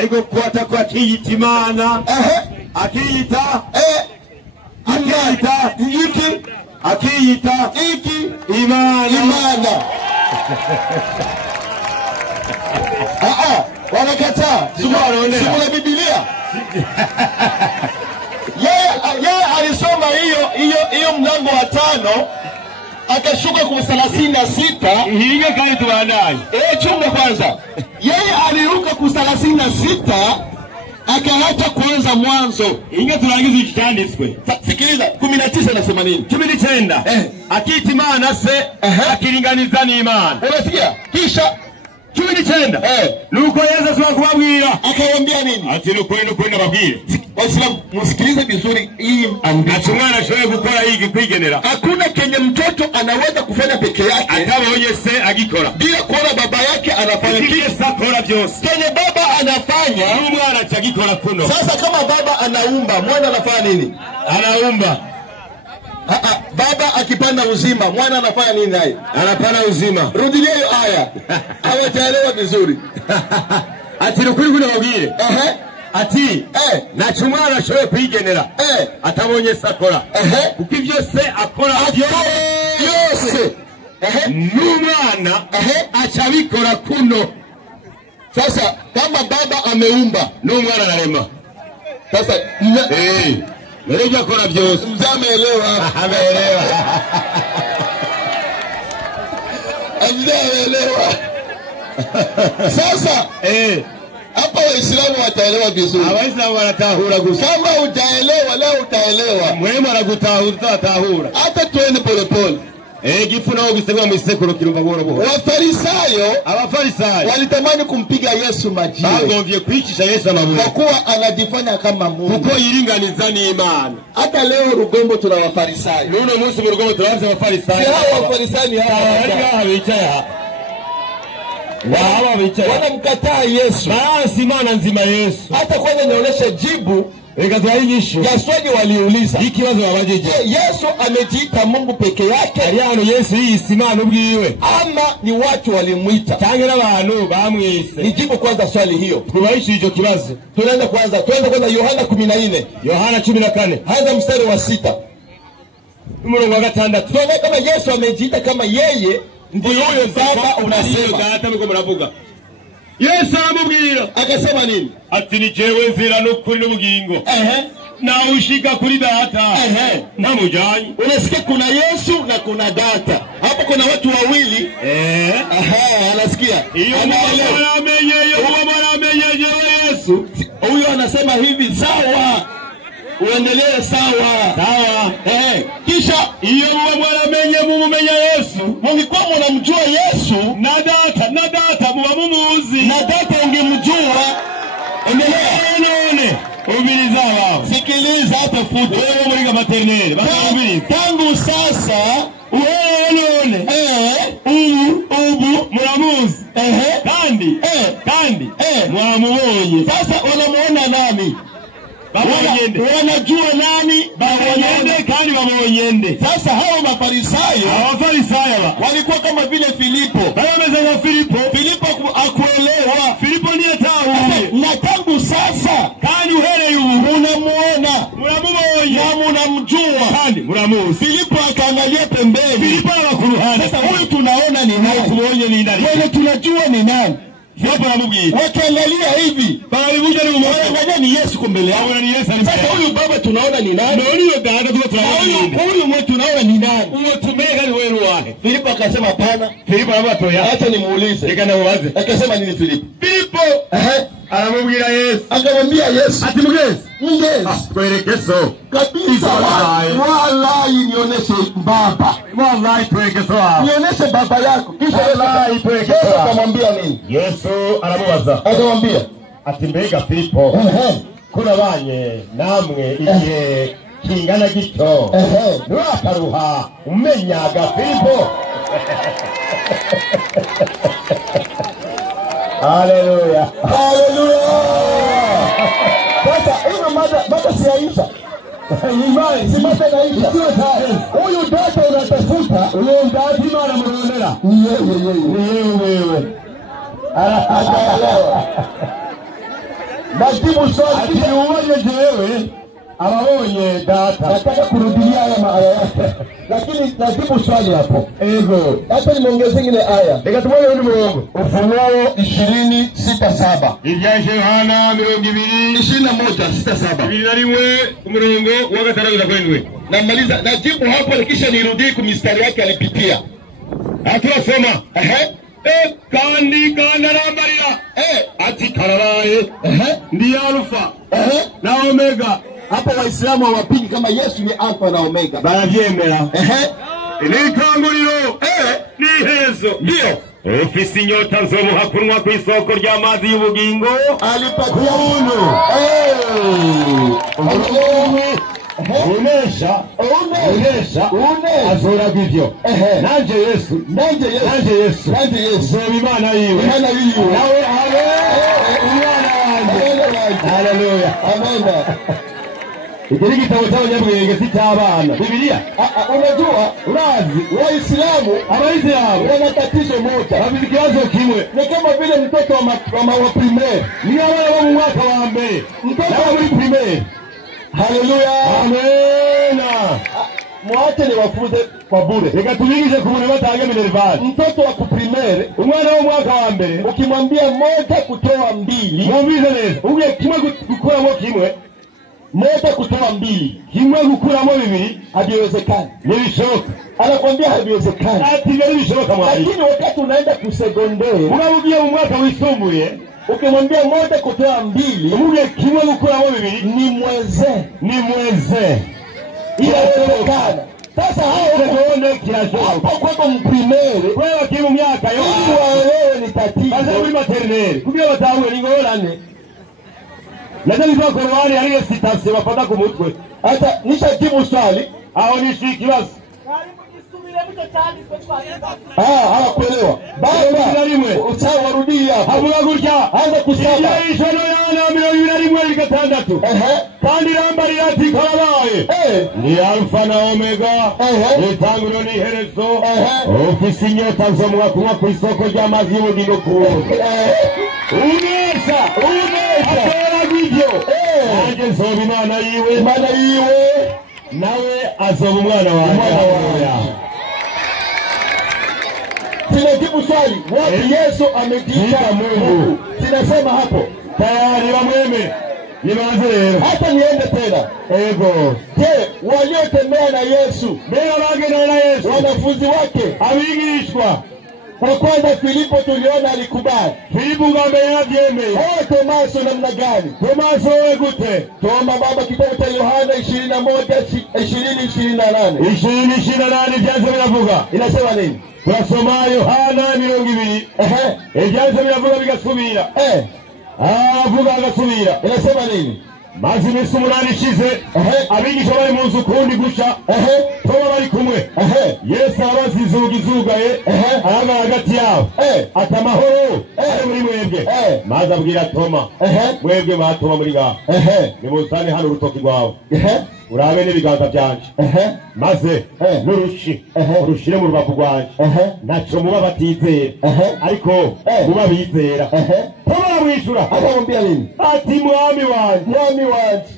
ariko kwata kwa kiyita Imana akiyita iki akiyita iki Imana wanakataa sura Biblia yeye alisoma hiyo mlango wa 5 akashuka kwa 36 hiyo kali tuandani chunga kwanza yeye aliruka kwa 36 akaacha kuanza mwanzo inge turangiza ikitanditswe sikiliza 19 nasema nini 19 akiti Imana se akiringaniza ni Imana unasikia kisha 19 nuko Yesu akubabwira akawaambia nini ati nuko ndababwira Waislamu msikilize vizuri hii angatumana shoye gukora hiki kwigenera hakuna kenye mtoto anaweza kufanya peke yake atabonye se agikora bila kuona baba yake anafanya kisa kora byose kenye baba anafanya umwana chagikora kuno sasa kama baba anaumba mwana anafanya nini anaumba baba akipanda uzima mwana anafanya nini naye anapanda uzima rudilia hiyo aya hawataelewa vizuri ati nukuri kuna wabwire ati nachumwana shoye kwigenera atabonye sakora kuko ivyo se akora byose n'umwana acabikora kuno sasa kama baba ameumba n'umwana anarema sasa ndio akora byose mzameelewa ameelewa ameelewa sasa hapa Waislamu wataelewa vizuri Waislamu wanatahura gusa kama utaelewa leo utaelewa mwema na gutahura hata tuende polepole gifu nao gisema misekuro kirumba bora bora Abafarisayo walitamani kumpiga Yesu majiwe bagomvye kwicisha Yesu amabuye kwa kuwa anajifanya kama Mungu kuko yiringaniza ni Imana hata leo Rugombo tuna Wafarisayo nuno munsi mu Rugombo turavuze Abafarisayo hao Wafarisayo ni hao bicaye wao wanamkataa Yesu basi Imana nzima Yesu hata kwanza nionyesha jibu ikazwaingisho yaswali waliuliza ikibazo wabajeje Yesu amejiita Mungu peke yake ariano Yesu hii Imana ubwiwe ama ni watu walimuita tangira abantu bamwise nijibu kwanza swali hiyo kubaishi hicho kibazo tunaenda kwanza Yohana 14 Yohana 14 hadi mstari wa 6 umurongo wa 6 tunaona kama Yesu amejiita kama yeye ndio huyo baba unasema hata mko mnavuga Yesu aramubwira akasema nini ati ni jewe nzira n'ukuri n'ubugingo na ushika kuri data namujanye unasikia kuna Yesu na kuna data hapo kuna watu wawili anasikia hiyo amenye Yesu huyo anasema hivi sawa uendelee sawa kisha hiyo mumumenye Yesu mungikuwa mnamjua Yesu na data mumuuzi na data ungemjua endelea ubiriza wao sikiliza hata futo wewe muri maternelle tangu sasa uone ubu muramuzi kandi mwamubonye sasa wanamuona nani wanajua nani babonyende kandi babonyende sasa hao Mafarisayo walikuwa kama vile Filipo wamezana Filipo akuelewa Filipo ni atahu na tangu sasa kandi uhere unamuona mnamubonye na mnamjua kandi mnamuzi Filipo akaangalia pembeni Filipo anakuruhana sasa huyu tunaona ni nani kubonye ni nani wewe tunajua ni nani hapo namubwira wakaangalia hivi balibuja ni mwangalia ni Yesu kumbele yao na ni Yesu sasa huyu baba tunaona ni nani ndio hiyo dada tunaona huyu mwe tunaona ni nani umetumeka ni wewe wahe Filipo akasema hapana Filipo anatoya hata nimuulize nikana uwaze akasema nini Filipo anamubwira Yesu akamwambia Yesu ati mugezi twerekezo kabisa wallahi nioneshe baba wallahi twerekezo nioneshe baba yako kisha wallahi twerekezo akamwambia nini Yesu anamubaza akamwambia ati mbega Filipo kuna banye namwe igihe kingana gito nurakaruha umenyaga Filipo Hallelujah. Sasa hiyo mada siaisha. Imani si mada naisha. Huyu data unatafuta, huyo ndati mara mnaonela. Wewe. najibu swali ati uone jewe ababonye data. Nataka kurudia haya aya yake. Lakini najibu swali hapo. Ego. Hata nimeongeza ingine aya. Reka tumone undi murongo. Ufunuo 20:6-7. Irya Yohana 21:6-7. Biblia rimwe umurongo wa gatandatu na kwendwe. Namaliza najibu hapo kisha nirudi kwa mistari yake alipitia. Aturasoma. Kandi kandarambarira. Ati kararaye. Ndi Alfa. Na Omega. Hapo Waislamu hawapingi kama Yesu ni Alfa na Omega. Baravyemera. Ni kanguriro. Ni hezo. Ndio. Ufisi nyota nzomuha kunwa ku isoko ry'amazi y'ubugingo. Alipatia uno. Unesha azora bivyo. Nanje Yesu zoba Imana yiwe nawe umwana wanje. Haleluya. Amen. Ikiri gitabo cy'abanyabwenge si cy'abana. Biblia Unajua urazi Waislamu wana tatizo moja. Bafite ikibazo kimwe. Ni kama vile mtoto wa primaire. Ni abana bo mu mwaka wa mbere. Mtoto wa primaire. Haleluya. Amen. Mwache ni wafunze kwa bure. Reka tubigishe ku muntu batange minerval. Mtoto wa primaire, umwana wo mwaka wa mbere, ukimwambia moja kutoa mbili, mwumvize neza. Ugiye kimwe gukuramo kimwe, moja kutoa mbili, kimwe gukuramo bibiri, habiwezekani. Nibishoboka. Anakuambia habiwezekani. Ati nibishoboka mwalimu. Lakini wakati unaenda ku secondary, unabugiye mu mwaka wisumbuye, ukimwambia moja kutoa mbili, ugiye kimwe gukuramo bibiri, ni mweze. Inawezekana. Sasa hao ndio kinashoboka. Hapo kwa mprimere, wewe kimu miaka yo waelewe ni tatizo. Sasa muri maternelle, kugira batawe ningorane. Nadhani kwa Qur'ani aliye sitasi bafata ku mutwe. Hata nishajibu swali, hao ni shikibazi. Hawakuelewa. Baba, usawa warudia. Havuga gutya. Anza kusaba. Ishono yana 21:6. Kandi rambarira ati karabaye. Ni Alfa na Omega. Ni tanguro ni herezo. Ufisi nyota nzomuha kunwa ku isoko ry'amazi y'ubugingo ku. Unesha. Atera bivyo. Anje nzoba Imana yiwe. Nawe azoba umwana wanjye. Tunajibu swali, wapi Yesu amejiita Mungu? Tunasema hapo. Tayari wamweme. Nimeanza hata niende tena. Ego. Je, waliotembea na Yesu, na Yesu, wanafunzi wake, abigishwa. Kwa kwanza Filipo tuliona alikubali. Filipo ngambe yavyeme. Tomaso namna gani? Tomaso wewe gute? Toma baba kitabu cha Yohana 21:20-28. 20:28 byanze biravuga. Inasema nini? Tunasoma Yohana 20. Byanze biravuga bigasubira. Avuga agasubira. Inasema nini? Mazi Yesu muranishize. Abigisha bari mu nzu kundi gusha. Toma bari kumwe. Yesu abazizugizugaye. Aranga hagati yabo. Atamahoro. Muri mwebwe. Mazi abwira Toma. Mwebwe batoma muri ga. Nimuzane hano urutoki rwawe. Urabe n'ibiganza byanje. Maze nurushi. Urushire mu rubavu rwanje. Naco muba batizera. Ariko muba bizera. Toma mwishura. Akamwambia nini? Ati mwami wanje.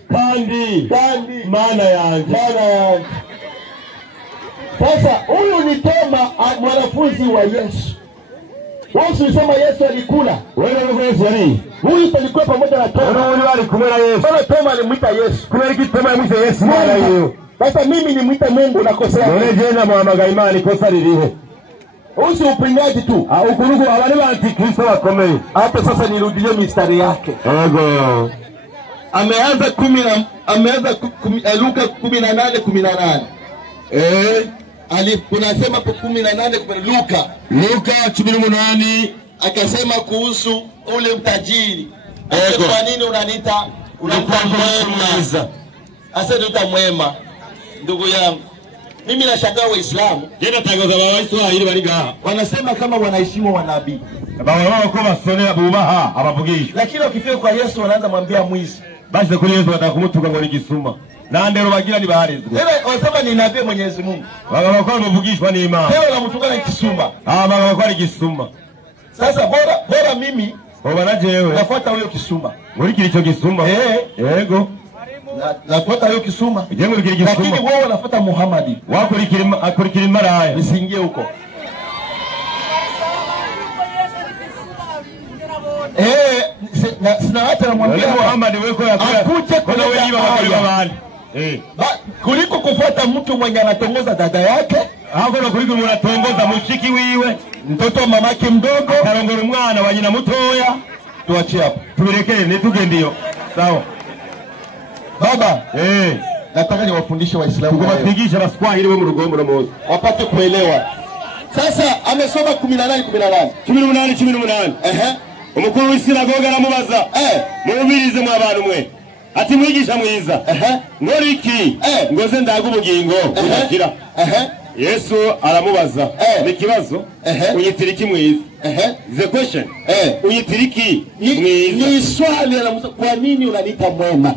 Kandi mana yanjye. Sasa huyu ni Toma, mwanafunzi wa Yesu. Yesu alisema Yesu alikula. Wewe ndio Yesu ali. Huyu alikuwa pamoja na Toma. Wewe wali kumela Yesu. Bwana Toma alimuita Yesu. Kuna kitu Toma alimuita Yesu mara hiyo. Sasa mimi nimuita Mungu nakosea. Wewe jena muhamagara Imana ikosa liliho. Usi upingaji tu. Ukurugu abane ba antikristo bakomeye. Hata sasa nirudie mistari yake. Ego. Ameanza Luka 18:18. Kunasema 18 Luka 18 akasema kuhusu ule mtajiri. Kwa nini unaniita mwema? Asa nita mwema. Ndugu yangu, mimi nashangaa Waislamu. Jena tangoza ba Waisraeli bari gaha. Wanasema kama wanaheshimu wanabii. Baba wao kwa basonera bubaha abavugisha. Lakini wakifika kwa Yesu wanaanza mwambia mwizi. Basi kuri Yesu batakumutuka ngo nigisuma. Na ndero bagira ni baharizwe. Wewe wasema ni nabii Mwenyezi Mungu. Baba wako bavugishwa n'Imana. Wewe unamtukana kisuma. Baba wako ari gisuma. Sasa bora mimi Obana jewe. Nafuata huyo Kisuma. Muri kilicho Kisuma. Yego. Nafuata huyo Kisuma. Jengo likili Kisuma. Lakini wao wanafuata Muhammad. Wako likili maraya. Nisingie huko. Sina hata namwambia Muhammad weko ya akuje kuna wenyewe wakabali. Kuliko kufuata mtu mwenye anatongoza dada yake, hapo kuliko mnatongoza mushiki wiwe, mtoto wa mamake mdogo, karongora umwana wa nyina mutoya. Tuachie hapo. Tuelekee nituge ndio. Sawa. Baba, nataka niwafundishe Waislamu kuwapigisha Baswahili wa Murugombo na Mozo wapate kuelewa. Sasa amesoma 18. Umukuru w'isinagoga aramubaza mubirize mu abantu mwe ati mwigisha mwiza ngori iki ngoze ndaga ubugingo urakira. Yesu aramubaza nikibazo unyitiriki mwiza the question unyitiriki mwiza ni swali anamuza kwa nini unaniita mwema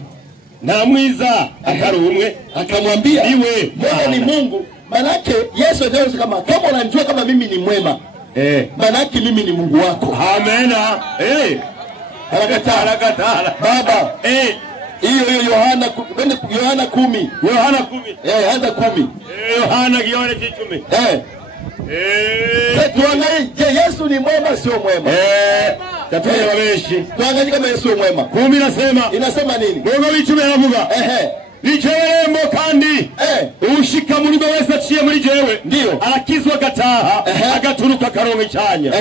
na mwiza atari umwe akamwambia iwe Mungu ni Mungu. Manake Yesu anasema kama unanijua kama mimi ni mwema manake mimi ni Mungu wako. Amena. Harakata baba hiyo Yohana 10. Yohana 10. Hata 10. Yohana kione 10. Tuangalie je Yesu ni mwema sio mwema? Katoya wabeshi. Tuangalie kama Yesu ni mwema. 10 nasema. Inasema nini? Mungu w'icume aravuga. Nicheremo kandi ushika muri wese aciye muri jewe ndio arakizwa agataha agaturuka karongo icyanya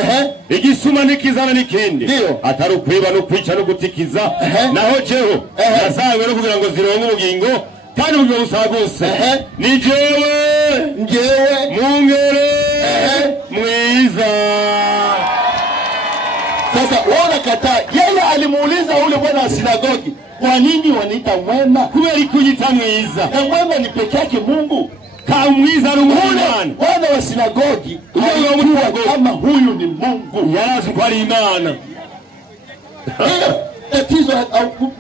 igisuma nikizana nikindi atari ukwiba no kwica no gutikiza naho jeho nazawe no kugira ngo zironke ubugingo kandi ubwo busaguse ni jewe mungere mwiza. Sasa wala kataa yeye alimuuliza ule bwana wa sinagogi kwa nini waniita mwema? Kubera kunyita mwiza. Na mwema ni peke yake Mungu. Ka mwiza ari Imana. Bwana wa sinagogi kama huyu ni Mungu. Yarazi kwa Imana. Tatizo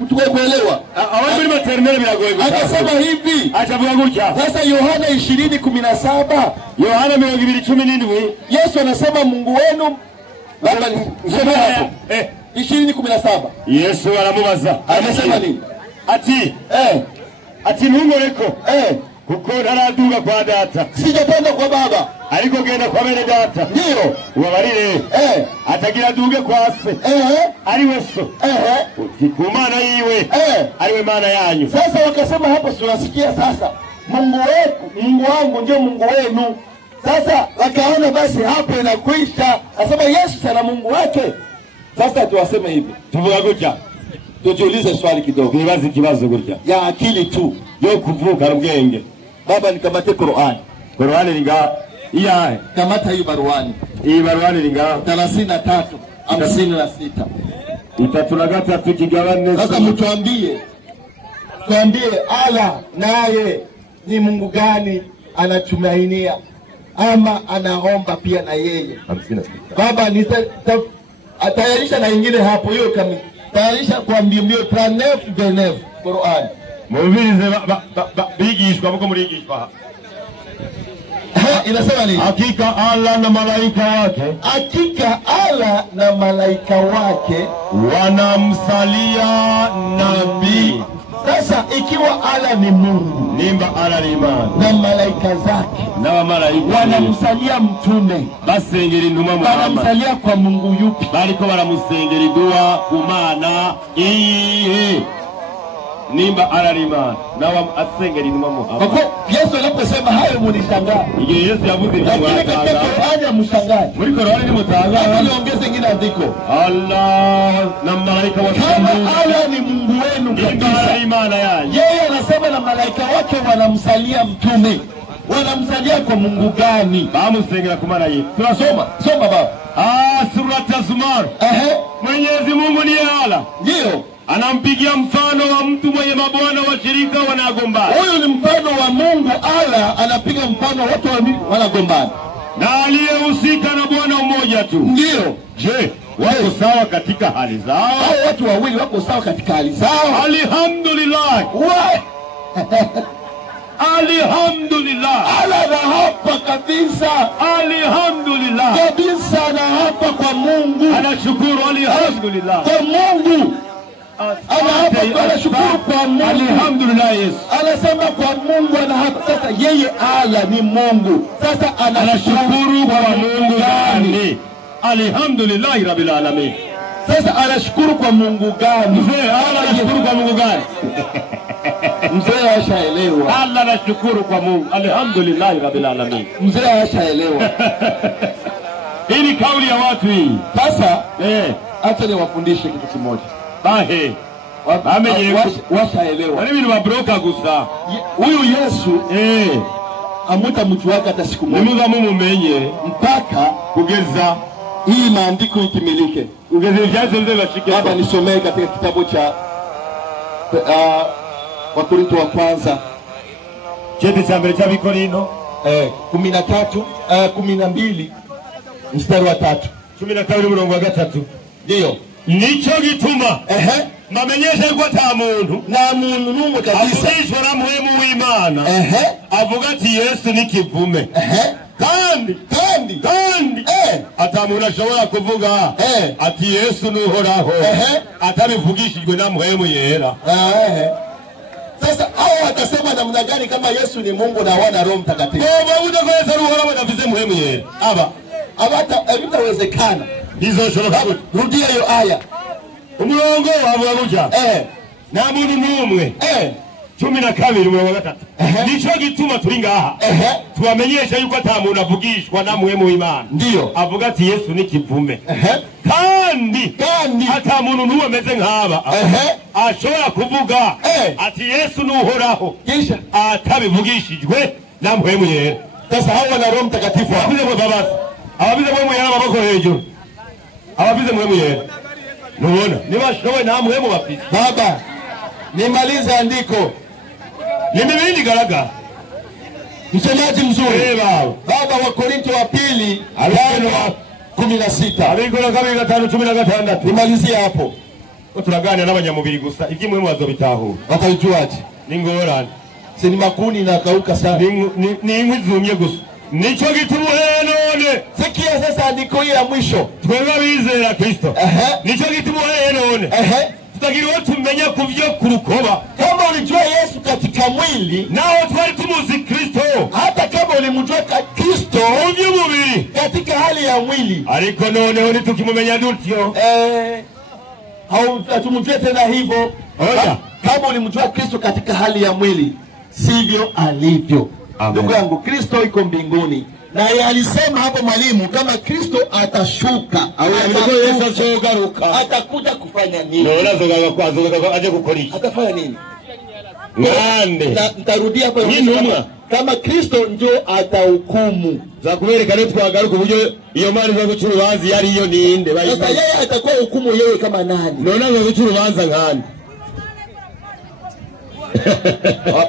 tukuelewa. Awali maternele biragoye. Akasema hivi. Achavuga gutya. Sasa Yohana 20:17. Yohana 20:17. Yesu anasema Mungu wenu baba ni sema hapo. 20:17. Yesu aramubaza. Anasema nini? Ati ntungoreko kuko ntaraduga kwa data. Sijapanda kwa baba. Ariko genda kwa bene data. Ndio. Ubabarire. Atagira duge kwa se. Ari weso. Kumana yiwe. Ariwe mana yanyu. Sasa wakasema hapo tunasikia sasa Mungu wetu, Mungu wangu ndio Mungu wenu. Sasa wakaona basi hapo inakwisha. Asema Yesu sana Mungu wake. Sasa tuwaseme hivi. Tuvuga gutya. Tujiulize swali kidogo. Nibaze kibazo gutya. Ya akili tu. Yo kuvuka ubwenge. Baba nikamate Qur'an. Qur'an linga iya. Kamata hii baruani. Hii baruani linga 33:56. Itatulagata tukigabane. Sasa mtuambie. Tuambie Allah naye ni Mungu gani anatumainia ama anaomba pia na yeye. Baba atayarisha na ingine hapo hiyo kama tayarisha kwa mbio 39 Qur'an. Mubirize bigishwa bako murigishwa. Inasema nini? Hakika Allah na malaika wake. Hakika Allah na malaika wake wanamsalia nabii. Sasa ikiwa Allah ni Mungu, nimba Allah ni Imana na malaika zake na malaika wanamsalia mtume, basengera induma Muhammad, wanamsalia kwa Mungu yupi? Bariko baramusengera dua kumana nimba Allah ni Imana na asengera induma Muhammad. Kwa Yesu aliposema hayo munishangaa. Yesu yavuze Qur'ani mshangaa. Muri Qur'ani ni mtangaza. Niongeze ingine andiko. Allah na malaika wake. Allah ni Mungu wenu kabisa. Imana yake. Yeye anasema na malaika wake wanamsalia mtume. Wanamsalia kwa Mungu gani? Bamusengera kumana yeye. Tunasoma. Soma baba. Surati Az-Zumar. Mwenyezi Mungu ni Allah. Ndio. Anampigia mfano wa mtu mwenye mabwana washirika wanagombana. Huyu ni mfano wa Mungu. Allah anapiga mfano watu wanagombana. Na aliyehusika na bwana mmoja tu. Ndio. Je, wako sawa katika hali zao? Hao watu wawili wako sawa katika hali zao? Alhamdulillah. Alhamdulillah. Anahapa kabisa. Alhamdulillah. Kabisa anahapa kwa Mungu. Anashukuru alhamdulillah. Kwa Mungu. Anahapa anashukuru kwa Mungu. Alhamdulillah Yesu. Anasema kwa Mungu anahapa. Sasa yeye aya ni Mungu. Sasa anashukuru kwa Mungu gani? Alhamdulillah rabbil alamin. Sasa anashukuru kwa Mungu gani? Mzee anashukuru kwa Mungu gani? Mzee ashaelewa. Allah anashukuru kwa Mungu. Alhamdulillah rabbil alamin. Mzee ashaelewa. Hii ni kauli ya watu hii. Sasa acha niwafundishe kitu kimoja. Bahe. Washaelewa. Wale ni mabroka gusa. Huyu Yesu amuta mtu wake hata siku moja. Nimuza mumenye mpaka kugeza hii maandiko itimilike. Ugeze vyanzo vile vashike. Baba nisomee katika kitabu cha Wakorintho wa kwanza. Chete cha mbele cha Bikorinto 12 mstari wa 3. 12 mrongo wa 3. Ndio. Nicho gituma mamenyesha yuko ta muntu na muntu numwe kabisa avugishwa na muhemu w'Imana avuga ati Yesu ni kivume kandi atamuna ashobora kuvuga ati Yesu nuhoraho atabivugishijwe na muhemu yera. Sasa hao watasema namna gani kama Yesu ni Mungu na wana Roho Mtakatifu? Baba unakweza ruhoraho badavize muhemu yera. Havitawezekana. Hizo shoroka rudia hiyo aya. Umurongo wavuga guja na muntu numwe 12 mrongo wa 3. Nico gituma turi ngaha tubamenyesha yuko atamuntu avugishwa na muhemu w'Imana. Ndio avuga ati Yesu ni kivume kandi atamuntu numwe ameze nkaba ashobora kuvuga ati Yesu nuhoraho kisha atabivugishijwe na muhemu yera. Sasa hao na Roho Mtakatifu abize kwa baba ababize muhemu yera maboko hejuru ababize muhemu yera. Nuona niwashowe na muhemu bafite. Baba nimaliza andiko ni mibindi garaga msomaji mzuri. Baba wa Korintho wa pili 16 abikora 5:16 nimalizia hapo. Turagana n'abanyamubiri gusa ivyi muhemu bazobitaho bakajuaje ni ngorane sini makuni na kauka sana ni inkwi zumye gusa. Nico gituma none sikia sasa andiko hili ya mwisho twebwe bizera Kristo. Nico gituma none tutagiriwe tumenya kuvyo kurukoba. Kama ulijua Yesu katika mwili nao twari tumuzi Kristo, hata kama ulimjua Kristo uvyo mubiri katika hali ya mwili, ariko noneho nitukimumenya dutyo hatumjue tena hivyo. Kama ulimjua Kristo katika hali ya mwili sivyo alivyo. Ndugu yangu, Kristo iko mbinguni na alisema hapo mwalimu kama Kristo atashuka au atakuja kufanya nini? Naona zoga aje gukora iki? Atafanya nini? Ngande nitarudia hapo kama Kristo ndio atahukumu za kubereka ne twagaruka uburyo iyo mari zo gucurubanza yari iyo ninde bayi. Sasa yeye atakuwa hukumu yeye kama nani? Naona zo gucurubanza ngande.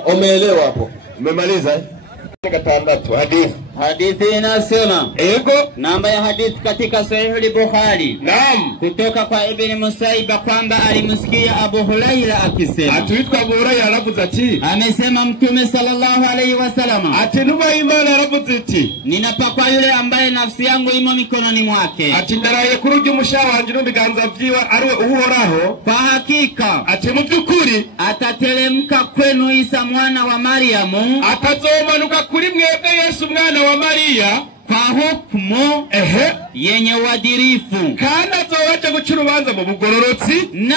Umeelewa hapo? Umemaliza? Hadithi inasema namba ya hadithi katika Sahih al-Bukhari. Naam. Kutoka kwa Ibn Musaiba kwamba alimsikia Abu Huraira akisema. Atuitwa Abu Huraira aravuze ati amesema Mtume sallallahu alayhi wasallam ati nuba Imana aravuze ati ninapakwa yule ambaye nafsi yangu imo mikononi mwake. Ati ndaraye kurujya umushaha wanje no biganza vyiwe ari uhoraho. Kwa hakika ati mu byukuri atateremka kwenu Isa mwana wa Mariamu, atazomanuka kuri mwebwe Yesu mwana wa Maria kwa hukumu yenye uadilifu, kandi azobaje guca urubanza mu bugororotsi na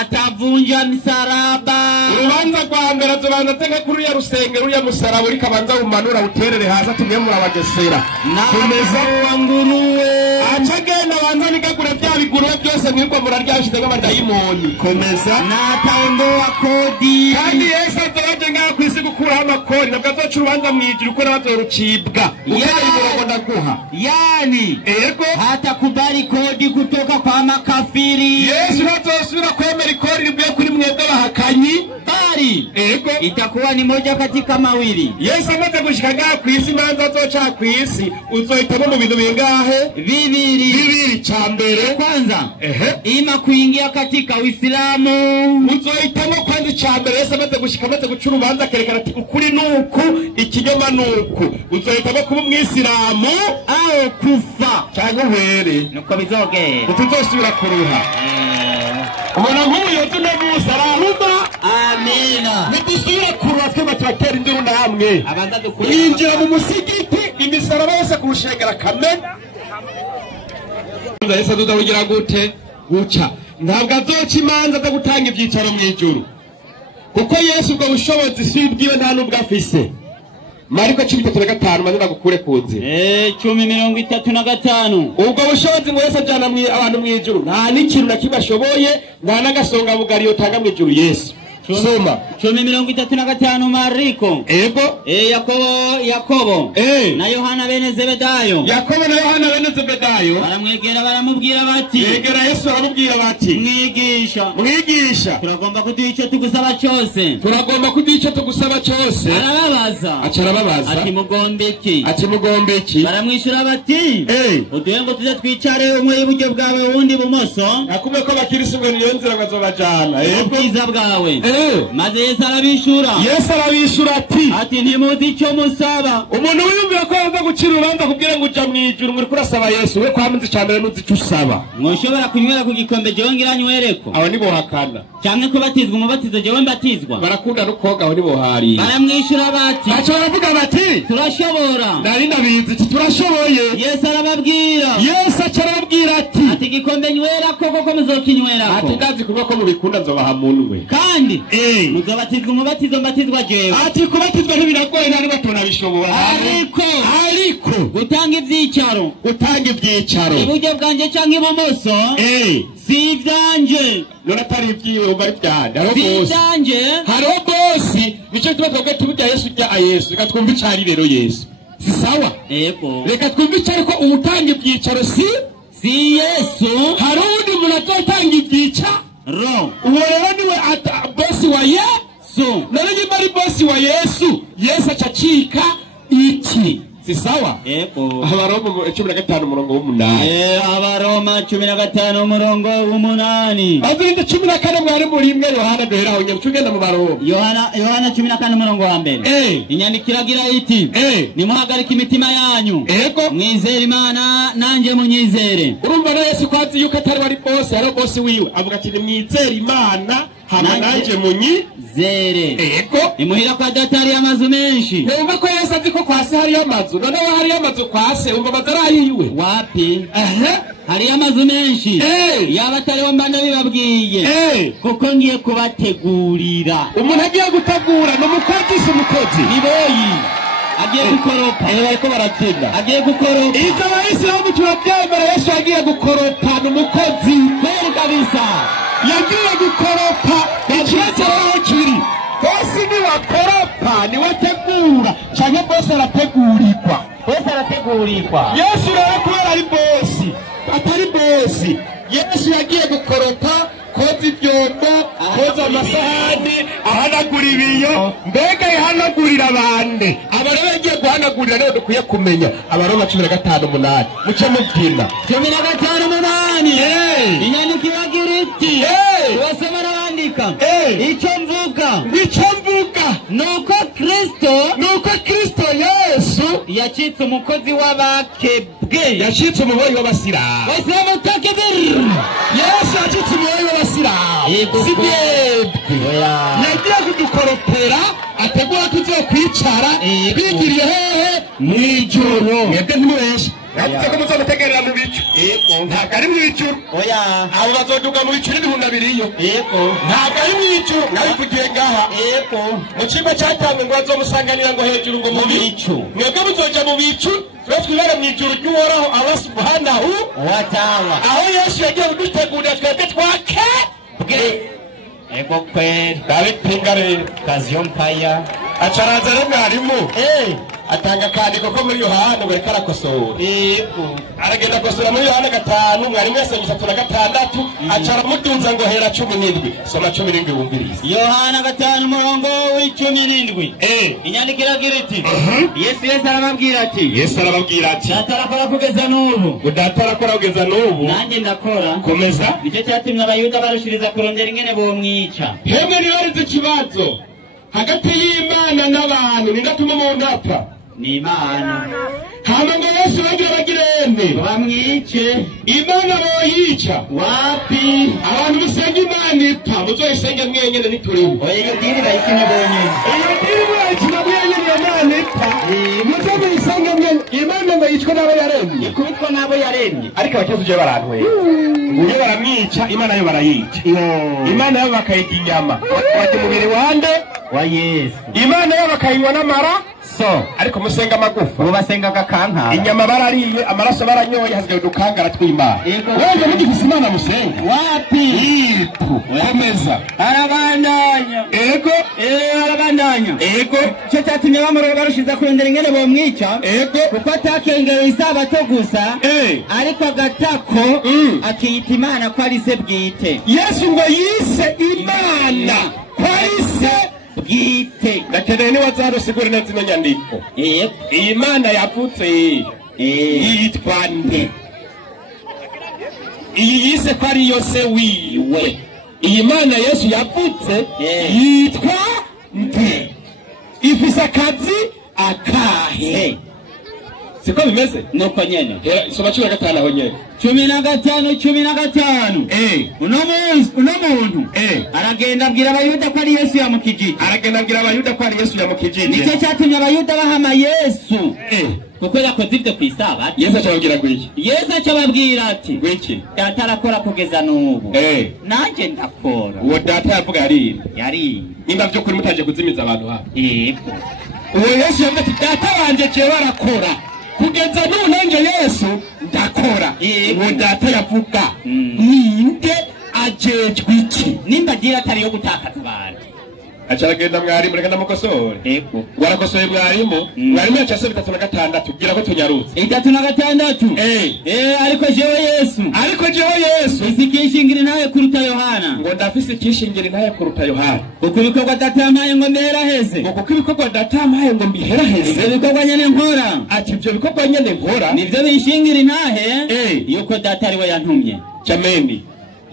atavunja msalaba. Urubanza kwa mbere azobanza ateka kuri ya rusengero ya musaraba uri kabanza umanura uterere hasi tumwe murabagesera kumeza wa nguruwe acagenda banza nikagura bya biguruwe byose mwiko muraryashyize nk'abadayimoni komeza na ataondoa kodi. Kandi Yesu azobaje ngaho kwisi gukuraho amakori nabwo azoca urubanza mwijuru uko nabazorucibwa. araguha. Yani Ego hatakubali kodi kutoka kwa makafiri. Yesu hatosubira kwemera ikori rivuye kuri mwebwe bahakanyi, bali ego itakuwa ni moja katika mawili. Yesu amaze gushika ngaha kw'isi, imanza azoca kw'isi uzohitamo mu bintu bingahe? Bibiri. Ca mbere kwanza ima kuingia katika Uislamu. Uzohitamo kwanza ca mbere. Yesu amaze gushika, amaze guca urubanza akerekana ati ukuri nuku, ikinyoma nuku. Uzohitamo kuba umwisilamu au kufa canke uhwere. nuko bizogera utuzosubira kuruha. Umuntu nk'uyu tunemusa arahuma. Amina. Nidusubira kuruha tweba turatera induru namwe. Abanza dukuri Yinjira mu musigiti, imisaraba yose kurushengera kamena. Yesu adudahugira gute? Guca. Ntabwo azoca imanza zo gutanga ibyicaro mu ijuru, kuko Yesu ubwo bushobozi si ubwiwe nta n'ubwo afise. Mariko 13:5 maze bagukure ku nzira. 10:35. Ubwo bushobozi ngo Yesu ajana abantu mu ijuru nta n'ikintu na kimwe ashoboye, nta n'agasonga bugari yotanga mu ijuru Yesu. Soma 10:35 Mariko. Ego Yakobo na Yohana bene Zebedayo. Yakobo na Yohana bene Zebedayo baramwegera baramubwira bati, yegera Yesu aramubwira bati, mwigisha turagomba kuduha icyo tugusaba cyose. Arababaza ati mugombe iki? Baramwishyura bati, uduhe ngo tujye twicare umwe iburyo bwawe uwundi ibumoso. Nakubwiye ko abakirisi ngo niyo nzira bazobajana ubwiza bwawe. Maze Yesu arabishura ati ntimuzi icyo musaba. Umuntu wiyumvira ko yaza gucira urubanza kubwira ngo uja mu ijuru ngo uriko urasaba Yesu, we kwamunzi ca mbere nuzi icyo usaba. Mwoshobora kunywera ku gikombe jewe ngira nywereko. Abo ni bohakana. Canke kubatizwa umubatizo jewe mbatizwa. Barakunda no koga, abo ni bohari. Baramwishyura bati, baca baravuga bati, turashobora. Nari ndabizi ati turashoboye. Yesu arababwira ati igikombe nywerako koko muzokinywerako. Ati ndazi kuvuga ko mubikunda nzobaha munwe. Kandi muzobatizwa umubatizo mbatizwa jewe. Ati kubatizwa ntibiragoye nari batona bishobora. Ariko gutanga ibyicaro iburyo bwanje canke ibumoso si ivyanje. None atari ibyiwe uba ari byande. Hariho bosi. Nico tuba twebwe tubijya Yesu bya Yesu. Reka twumve icari rero Yesu. Si sawa? Ego. Reka twumve icari ko ubutanga ibyicaro si Yesu. Hari undi muntu atotanga ibyicaro. Uwo rero niwe bosi wa Yesu. None niba ari bosi wa Yesu, Yesu acacika iki? Si sawa? Ego. Abaroma 15:8. Abaroma 15:8. Azinde 14 mwari muri imwe Yohana duheraho nyabutugenda mu Baroma. Yohana 14:1. Inyandikiragira iti, nimuhagarike imitima yanyu. Ego. Mwizere Imana nanje munyizere. Urumva na Yesu kwazi yuko atari wari bosi, ari bosi wiwe. Avuga ati mwizere Imana hama nanje munyizere. Ego. Imuhira kwa data hari amazu menshi. Numva ko Yesu azi ko kwasi hari amazu. None hari amazu kwase umva bazarayiwe. Wapi? Hari amazu menshi. Yaba atari wo mbana bibabwiye. Kuko ngiye kubategurira. Umuntu agiye gutegura n'umukozi umukozi. Niboyi. Agiye gukoropa. Bariko baratsinda. Agiye gukoropa. Icyo Abayisilamu turabyemera Yesu agiye gukoropa n'umukozi. Kweli kabisa. Yagiye gukoropa. Ikibazo aho kiri. Bosi ni wakoropa, ni wategura. Cyane bosi arategurirwa. Yesu rero kubera ari bosi, atari bosi. Yesu yagiye gukoropa, koza ibyombo, koza amasahani, ahanagura ibiyo. Mbega yahanagurira abandi. Abaroma yagiye guhanagurira rero dukwiye kumenya. Abaroma 15:8. Muce mubyina 15:8. Inyandikiragira iti, wasoma n'abandika. Icyo mvuga nuko Kristo Yesu yacitse umukozi w'abakebwe. Yacitse umuboyi w'abasiramu. Wasilamu takbir. Yesu yacitse umuboyi w'abasiramu. Sibwebwe. Yagiye kudukoropera, ategura tuzokwicara, bigiriye hehe? Mwijuru. Mwebwe ntimubeshe. Yavuze ko muzomutegerera mu bicu. Ntabwo ari mu ijuru. Abo bazoduga mu bicu n'ibihunda biriyo. Ntabwo ari mu ijuru. Nabikugiye ngaha. Mu kigo cyatangwe ngo bazomusanganira ngo hejuru ngo mu bicu. Mwebwe muzoja mu bicu, twe twibere mu ijuru ry'Uhoraho Allah subhanahu wa ta'ala. Aho Yesu yagiye kudutegurira twebwe twakebwe. Ego kweli. David Pingare Kaziyo Mpaya acaraza rero mwarimu. atanga akandiko ko muri Yohana ngo reka arakosora. Aragenda akosora muri Yohana 5 mwarimu wese 36 acara mutunza ngo hera 17. Soma 17 wumvirize. Yohana 5 murongo w'17. Inyandikira gira iti Yesu arababwira ati Datarakora kugeza n'ubu. Udatarakora kugeza n'ubu. Nanjye ndakora. Komeza. Nicyo cyatumye abayuda barushiriza kurondera ingene bomwica. Hemwe nibarize ikibazo hagati y'Imana n'abantu nindatuma umuntu apfa. Ni Imana. Hama ngo Yesu bagira bagirene bamwice. Imana boyica wapi? Abantu musenga Imana ipfa muzoyisenge mwenyene nituriwe. Oya iyo dini bayikina bonyene. Iyo dini bayikina mwenyene Imana ipfa. Muzoyisenge mwenyene Imana ngo yicwa nabo yaremye. Ikubitwa nabo yaremye. Ariko abakizo je barantwe. Uyo baramwica Imana yo barayica. Imana yo bakayiga inyama. Bati mubiri wande wa Yesu. Imana yo bakayinywa n'amara. So, ariko musenga amagufa. Mubasenga gakankara. Inyama barariye, amaraso baranyoye hasigaye dukangara tw'Imana. Wewe mugifise Imana musenga. Wapi? Ipu. Komeza. Arabandanya. Ego. Arabandanya. Ego. Cyo cyatumye bamuro barushiza kurondera ingene bomwica. Ego. Kuko atakengera isabato gusa. Ariko agatako akiyita Imana ko ari se bwite. Yesu ngo yise Imana ko ari se bwite. Gakeneye ni wazarusigura neza ino nyandiko. Imana yavutse yitwa nde? Iyi yise ko ari yo se wiwe. Iyi Mana Yesu yavutse yitwa nde? Ifise akazi akahe? Siko bimeze? Nuko nyene. Soma 15 aho nyene. 15. Uno muntu. Aragenda abwira abayuda ko ari Yesu yamukijije. Nicyo cyatumye abayuda bahama Yesu. Kuko yakoze ibyo kwisabato. Yesu acababwira gwiki? Yesu acababwira ati gwiki? Data arakora kugeza n'ubu. Nanjye ndakora. Uwo data yavuga yari. Nimba byo kuri mutaje kuzimiza abantu hano. Uwo Yesu yavuga ati data wanje je barakora. Kugeza none Yesu ndakora. Uwo data yavuga ninde ajejwe iki? Nimba agira atari yo gutakaza abantu. Acharagenda mwarimu reka ndamukosore. Warakosoye mwarimu. Mwarimu yacase 36 gira ko tunyarutse. 36. Ariko jewe Yesu. Isikishingire nawe kuruta Yohana. Ngo ndafise ikishingire nawe kuruta Yohana. Kuko ibikorwa datamaye ngo mberaheze. Ngo kuko ibikorwa datamaye ngo mbiheraheze. Ibyo bikorwa nyene nkora. Ati ibyo bikorwa nyene nkora. Nivyo bishingire nahe. Yuko data ari we yantumye. Jameni.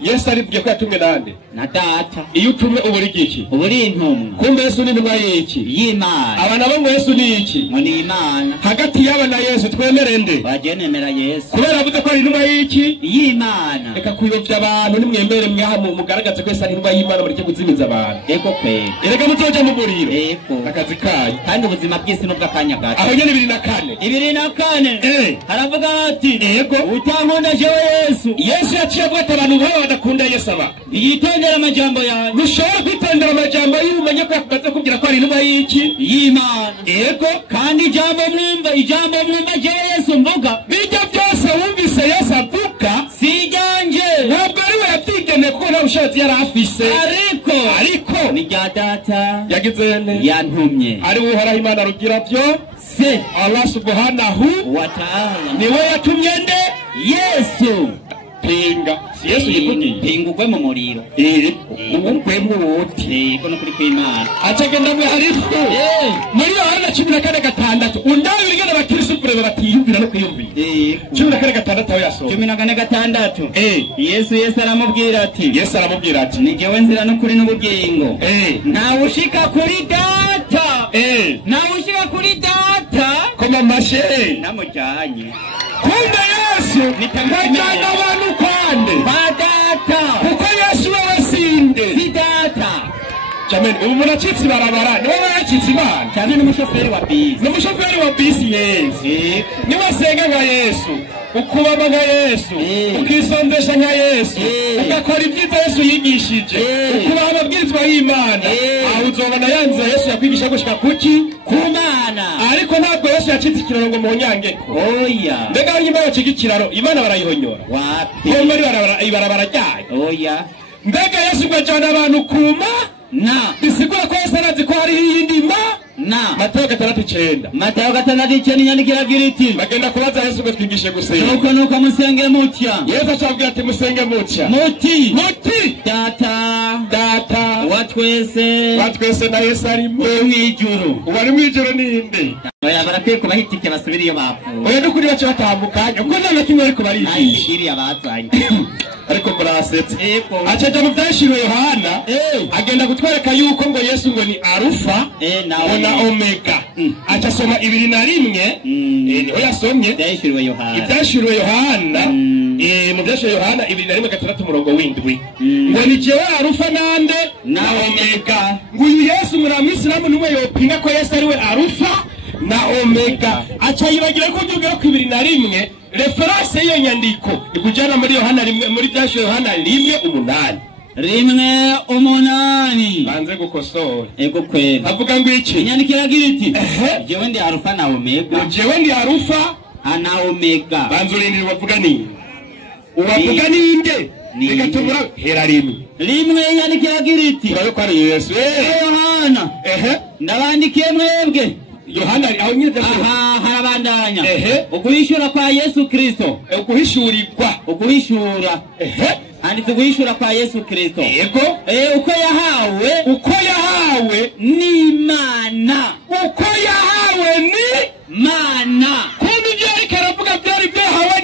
Yesu arivuye ko yatumwe nande? Na data. Iyo utumwe uburi giki? Uburi intumwa. Kumbe Yesu ni ntumwa y'iki? Y'Imana. Abana bo Yesu ni iki? Ni Imana. Hagati y'aba na Yesu twemerende. Bajenemera Yesu. Kubera avuze ko ari ntumwa y'iki? Y'Imana. Reka kuyobya abantu nimwemere mwahamu mugaragaze ko Yesu ari ntumwa y'Imana muri cyo kuzimiza abantu. Eko kwe. Erega mutoje mu buriro. Akazi kayo. Kandi ubuzima bw'isi n'ubwa kanya gato. Aho nyene 24. Haravuga ati ego utankunda jewe Yesu. Yesu yaciye avuga ati abantu babo badakunda Yesu aba. Yitondera amajambo yawe. Ntushobora kwitondera amajambo y'umenye ko yakubaza kugira ko ari ntumwa y'iki? Y'Imana. Ego kandi ijambo mwumva jewe Yesu mvuga. Bijya byose wumvise Yesu avuga si ryanje. Ntabwo ari we yabyigene kuko nta bushobozi yari afise. Ariko ni rya data yagize nte yantumye. Ari we uhoraho Imana rugira byo se Allah subhanahu wa ta'ala. Niwe yatumye nde? Yesu. Pinga. Si Yesu yivugiye. Pinga ugwe mu muriro. Ugwe mu wuti. Kono kuri kw'Imana. Acagenda mwe harifu. Muri Yohana 14:6 undawe bigana abakristo kureba batiyumvira no kwiyumvira. 14:6 aho yaso. 14:6. Yesu aramubwira ati. Ni jewe nzira no kuri n'ubugingo. Ntawe ushika kuri data. Ntawe ushika kuri data. Koma mashe. Namujanye. Kumbe Yesu nitangana abantu kwande. Badata. Kuko Yesu wabasinde. Si data. Jameni, ubu munacitsi barabara. Niwe baracitsi Imana. Cyane n'umushoferi wa bisi. N'umushoferi wa bisi Yesu. Niwe asenga nka Yesu. Ukubama nka Yesu. Ukisondesha nka Yesu. Ugakora ibyiza Yesu yigishije. Ukubaha amabwirizwa y'Imana. Aho uzobona yanze Yesu yakwigisha gushika kuki? Kumana. Ariko ntabwo Yesu yacitse ikiraro ngo munyangeko. Oya. Mbega nyuma yo ikiraro Imana barayihonyora. Wapi? Ko muri barabara ryayo. Oya. Mbega Yesu gwajana abantu kuma? Na. Bisigura ko Yesu arazi ko hari iyindi Matayo 6:9. Matayo 6:9 inyandiko iragira iti bagenda kubaza Yesu ngo twigishe gusenga. nuko musenge mutya. Yesu acabwira ati musenge mutya. Muti data watwese na Yesu ari mu ijuru. Uwari mu ijuru ninde? Oya barakwiye kubahitike basubira iyo bapfuye. Oya n'ukuri baca batambukanye kuko nta kimwe ariko barigisha. Iri abazanye. Ariko murasetse. Acaja mu byashiriwe Yohana agenda gutwereka yuko ngo Yesu ngo ni Alpha na Omega. Aca soma 2:1 niho yasomye byashiriwe Yohana. Ibyashiriwe Yohana mu byashiriwe Yohana 2:6 ngo ni jewe Alpha nande na Omega. Ngo uyu Yesu muri Amisilamu numwe yopinga ko Yesu ari we Alpha na Omega. Acha yibagira ko byugera ku 2:1 reference iyo nyandiko ikujana muri Yohana muri byasho Yohana 1:8 banze gukosora ego kwera avuga ngo iki inyandiko iragira iti jewe ndi Alpha na Omega. Jewe ndi Alpha na Omega. banzurindira bavuga ni ubavuga ninde bigatumura hera rimwe inyandiko iragira iti ko ari Yesu Yohana ndabandikiye mwebwe Yohana aho nyine harabandanya uguhishura kwa Yesu Kristo uguhishura handitse uguhishura kwa Yesu Kristo yego uko yahawe n'Imana kumbe ibyo ariko aravuga byari byahawe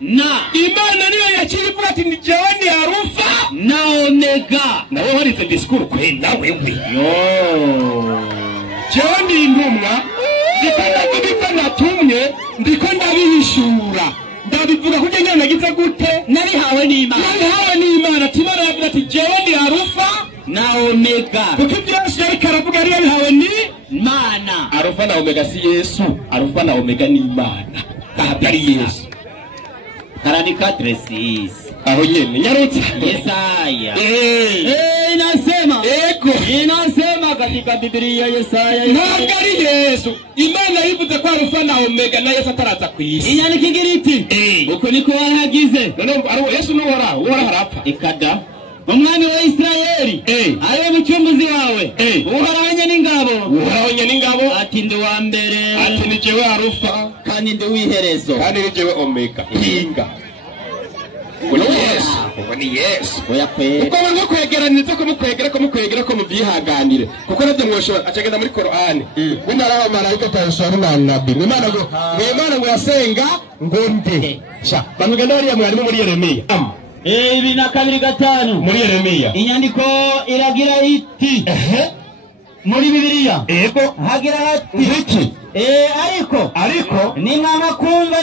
Imana niyo yakirivuga ati ni jewe ni Alpha na Omega. nawe waritse discours kwe nawe jewe ndi intumwa ndiko natumye ndiko ndabihishura ndabivuga kuko nyine nagize gute nabihawe n'Imana timara yavuga ati jewe ndi Alpha na Omega kuko byose ariko aravuga ari yabihawe ni Imana. Alpha na Omega si Yesu, Alpha na Omega ni Imana ari Yesu. 44:6 aho nyene nyarutse Yesaya inasema katika Biblia Yesaya ntabwo ari Yesu. Imana yivuze ko Alpha na Omega na Yesu ataraza ku isi. inyandiko igira iti uko niko wahagize none Yesu n'uhoraho harapfa ikada umwami wa Israeli ariwe mucunguzi wawe uhoraho n'ingabo ati ndi wa mbere ati ni jewe Alpha kandi ndi w'iherezo kandi ni jewe Omega hinga ni Yesu oya kwe uko bango kwegeraniza ko mukwegera ko mubyihanganire kuko nabyo mwoshobora acagenda muri Qur'ani w'intara y'abamarayika tayishara na nabi Imana ngo yasenga ngo nde sha bamugenda bariya mwarimu muri Yeremiya 2:5 muri Yeremiya inyandiko iragira iti muri Biblia yego hagira hati iki ariko nimwanga kumva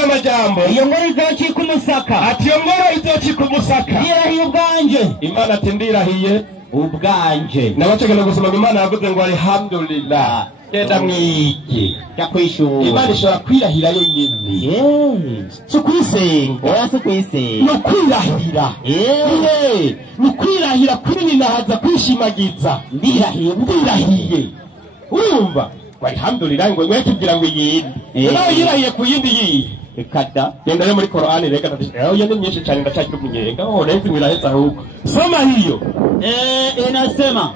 y'amajambo iyo ngoro izocika umusaka ati iyo ngoro izocika umusaka ndirahiye ubwanje Imana ati ndirahiye ubwanje nabacagenda gusoma ngo Imana yavuze ngo alhamdulillah genda mwige yakwishura Imana ishobora kwirahira yo nyine so kwisenga no kwirahira no kwirahira kuri nahaza kwishimagiza ndirahiye urumva alhamdulillah ngo wetubwira ngo yindi nawe yirahiye ku yindi yihe ikada genda muri Qur'ani reka ndashaka yo ni myinshi cyane ndashaka kumunyenga nzi mwiraheza ahubwo soma hiyo inasema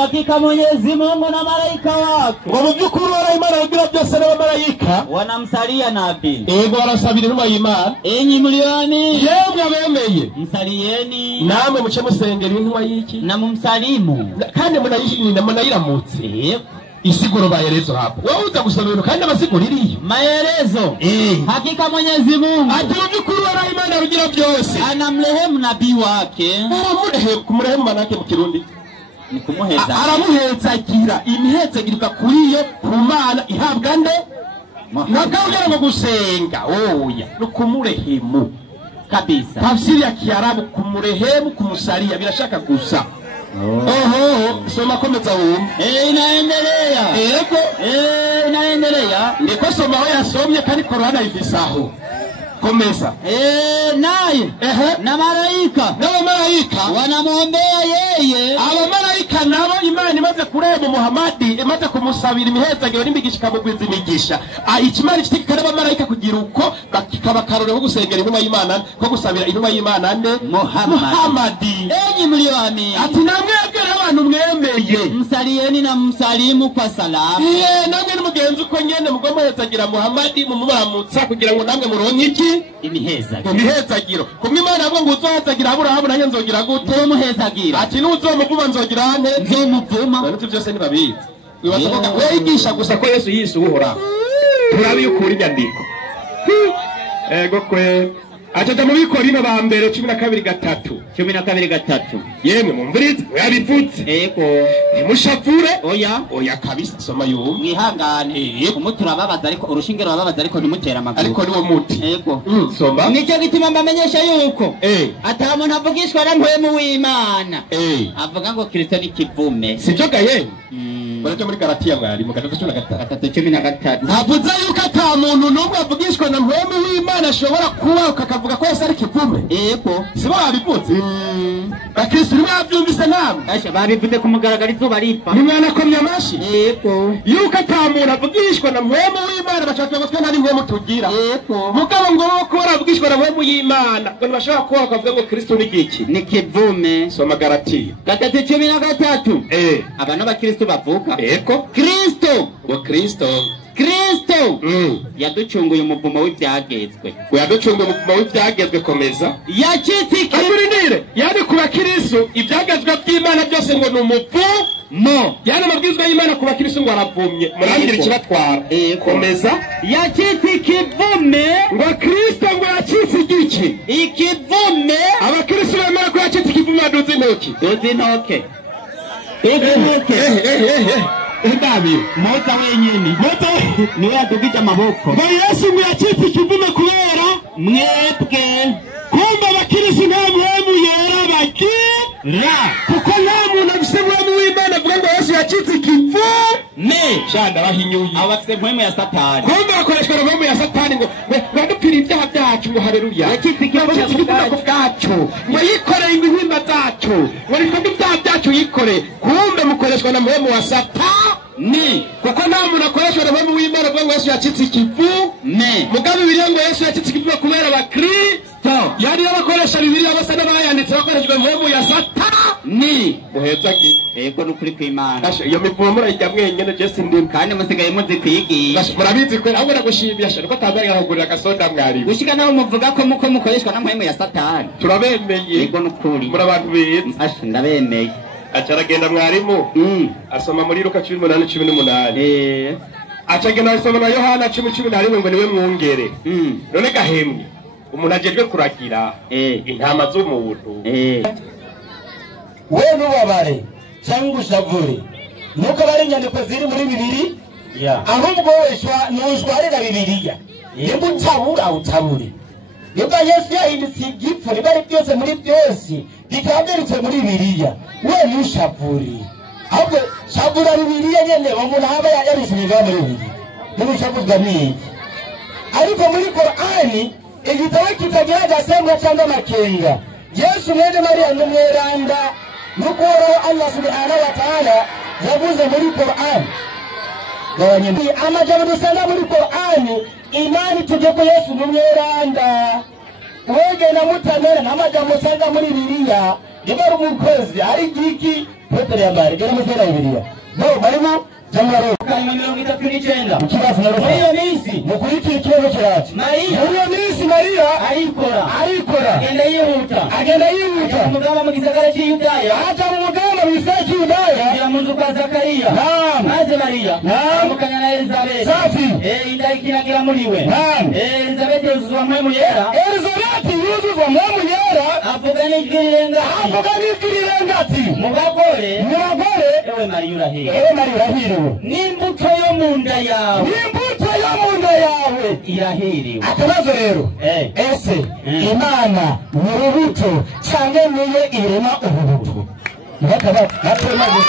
hakika Mwenyezi Mungu na malaika wake ngo mu by'ukuri Imana yagira byose n'abamarayika wanamsalia nabii barasabira inuma y'Imana enyi mlioni yemwe abemeye msalieni namwe muce musengera inuma y'iki na mumsalimu kandi munayiramutse isiguro bayerezo hapo wewe uza gusoma ibintu kandi abasiguro iriyo maelezo hakika Mwenyezi Mungu aturukuru wa Imana rugira byose anamrehemu nabii wake kumurehemu manake mu Kirundi ni kumuheza aramuhezagira imihezagirwa kuriyo ku Mana ihabwa nde nakabwira ngo gusenga oya no kumurehemu kabisa tafsiri ya Kiarabu kumurehemu kumusalia birashaka gusa soma komeza inaendelea yego inaendelea ndiko soma aho yasomye kandi Qur'ani ivisaho komeza naye na malaika wanamwombea yeye abamarayika nabo Imana imaze kureba Muhamadi imaze kumusabira imihezagiro n'imigisha ikamugwiza imigisha ikimana ifite kikareba marayika kugira uko kikaba karorero ko gusengera intumwa y'Imana ko gusabira intumwa y'Imana ne Muhamadi enyi miliyoni ati namwebwe abantu mwemeye msaliyeni na msalimu kwa salamu namwe n'umugenzi uko nyene mugomba hezagira Muhamadi mumuramutsa kugira ngo namwe muronke iki imihezagiro kumwe Imana avuga ngo uzohezagira Aburahamu nanjye nzogira gute muhezagira ati n'uzomuvuma nzogira nte nzomuvuma abantu byose nibabizi wibaza ko wigisha gusa ko Yesu yise uhoraho turabi ukuri inyandiko ego kwe acaja mu Bikorino ba mbere 12:3 yemwe mumvirize yabivutse ego nimushapure oya kabisa soma yubu mwihangane umuturababaza ariko urushinge rurababaza ariko nimutera amaguru ariko niwo muti ego soma nicyo gituma mbamenyesha yuko ata muntu avugishwa na mpwemu w'Imana avuga ngo Kristo ni kivume sivyo gaye Baraje muri Galatiya mwari mu 3:13 ntavuze yuko ata muntu n'umwe avugishwa na mpwemu w'Imana ashobora kuba ukakavuga ko Yesu ari kivume ego sibo babivutse bakristo nibo bavyumvise namwe asha babivuze ku mugaragaro izuba ripa nimwana komya mashi ego yuko ata muntu avugishwa na mpwemu w'Imana bashaka ko nari mpwemu tugira mugabo ngo ko baravugishwa na mpwemu y'Imana ngo bashaka kuba bakavuga ngo Kristo ni giki ni kivume soma Galatiya 3:13 abana bakristo bavuga eko Kristo yaducunguye umuvumo w'ibyagezwe yaducunguye umuvumo w'ibyagezwe komeza yakitike amurinire yani kuba Kristo ibyagezwe by'Imana byose ngo numuvumo yani amabwizwa y'Imana kuba Kristo ngo aravumye murangira ikibatwara komeza yakitike kivume ngo Kristo ngo yakitse igiki ikivume abakristo bamara ko yakitse ikivume aduze intoki Ndabi moza wenyine niwe yadugije amaboko ngo Yesu ngo yakitse ikivume kubera mwebwe kumba abakristo nta mpwemu yera bagira kuko nta muntu afise mpwemu w'Imana avuga ngo Yesu yakitse ikivume shanda bahinyuye abo bafite mpwemu ya Satani kumba bakoreshwa na mpwemu ya Satani ngo badupfira ibyaha byacu ngo haleluya yakitse ikivume bwacu ngo yikoreye inkwimba zacu ngo nitwe ibyaha byacu yikoreye kumbe mukoreshwa na mpwemu wa Satani kuko nta muntu akoreshwa na mpwemu w'Imana avuga ngo Yesu yakitse ikivume mugabe Bibiliya ngo Yesu yakitse ikivume kubera abakristo yari abakoresha Bibiliya bose n'abayanditse bakoreshwa mpwemu ya Satani muhezagi ego n'ukuri kw'Imana iyo mivumo murayijya mwenyene Jesse ndimo kandi musigaye muzi kwigisha murabizi ko ahubwo nagushimisha nuko tambaye ahugurira agasoda mwari gushika naho muvuga ko muko mukoreshwa na mpwemu ya Satani turabemeye ego n'ukuri muri abantu beza ndabemeye acaragenda mwarimu asoma muri Luka 18:18 acagenda asoma na Yohana 10:11 ngo niwe mwungere none gahemwe umuntu ajejwe kuragira intama z'umuntu we nubabare cyangwa ushavure nuko bari inyandiko ziri muri Bibiliya ahubwo nushwarira Bibiliya yego utabure yuko Yesu yahindutse igipfu ribari byose muri byose bikambirutse muri Bibiliya we nushavure ahubwo shavura Bibiliya nyene umuntu haba yarisibiga muri Bibiliya n'ubushavuzwa n'iki ariko muri Qur'ani igitabo kitagira agasemwa cyangwa amakenga Yesu mwene Mariya n'umweranda nukuro Allah subhanahu wa ta'ala yavuze muri Qur'an gabanyeni amajambo dusanga muri Qur'an imani tujeko Yesu n'umweranda wege na mutanera n'amajambo usanga muri Bibiliya yabari umukozi ari giki Petero yambare gera musera Bibiliya no barimo jamaro kalima 39 mukibazo na roho iyo nisi mukurikira ikibazo cyacu Mariya iyo nisi Mariya arikora agenda yihuta mugaba mu gisagara cy'Yudaya aja mu mugaba mu gisagara cy'Yudaya ngira mu nzu kwa Zakariya maze Mariya mukanya na Elizabeth safi indayikinagira muri we Elizabeth yuzuzwa mpwemu yera avuga n'ijwi rirengati mu bagore ewe Mariya urahiriwe n'imbuto yo mu nda yawe irahiriwe akabazo rero ese Imana ni urubuto cyangwa niyo irema urubuto ngakabazo natwemaze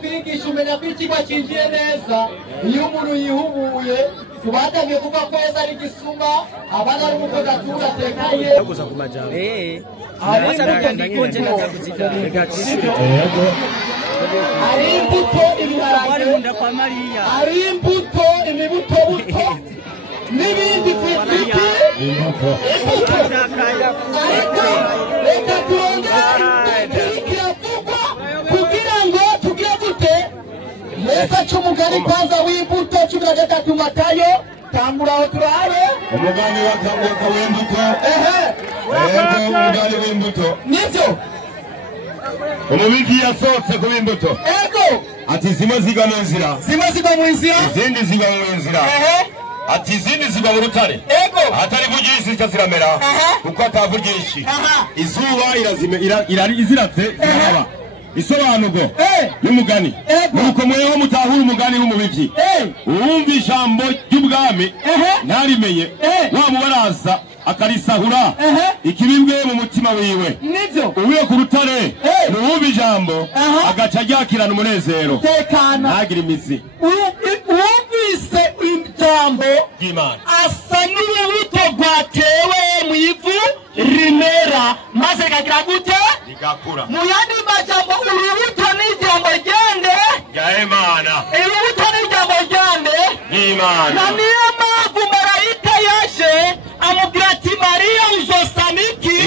twigisha umenya ko ikigo cyinjiye neza iyo umuntu yihubuye tubatangiye kuvuga ko Yesu ari igisuma abana ari umukozi atura tekanye ari imbuto ibiharage ari imbuto imibuto buto n'ibindi twitwiki imbuto reka turongere kiravugwa kugira ngo tugire gute Yesu aca umugani kwanza w'imbuto 13 Matayo tangura aho turabe umugani watambuka w'imbuto umugani w'imbuto nivyo umubiki yasohotse ku b'imbuto ego ati zimwe ziga mu nzira izindi ziga mu nzira ati izindi ziba mu rutare atari vugishi cyaziramera kuko atavugishi izuba iziratse ziraba isobanurwa y'umugani nuko mweho mutahura umugani w'umubivyi uwumva ijambo ry'ubwami ntarimenye wamubaraza akarisahura ikibibwe mu mutima wiwe uwiye ku rutare nuwumva ijambo agaca ryakirana umunezero ntagire imizi uwumvise ijambo ry'Imana asa n'urubuto rwatewe mu ivu rimera maze kagira gute rigakura mu yandi majambo urubuto n'ijambo ryande Imana urubuto n'ijambo ryande Imana na niyo mpamvu marayika yaje amubwira ati Mariya uzosama iki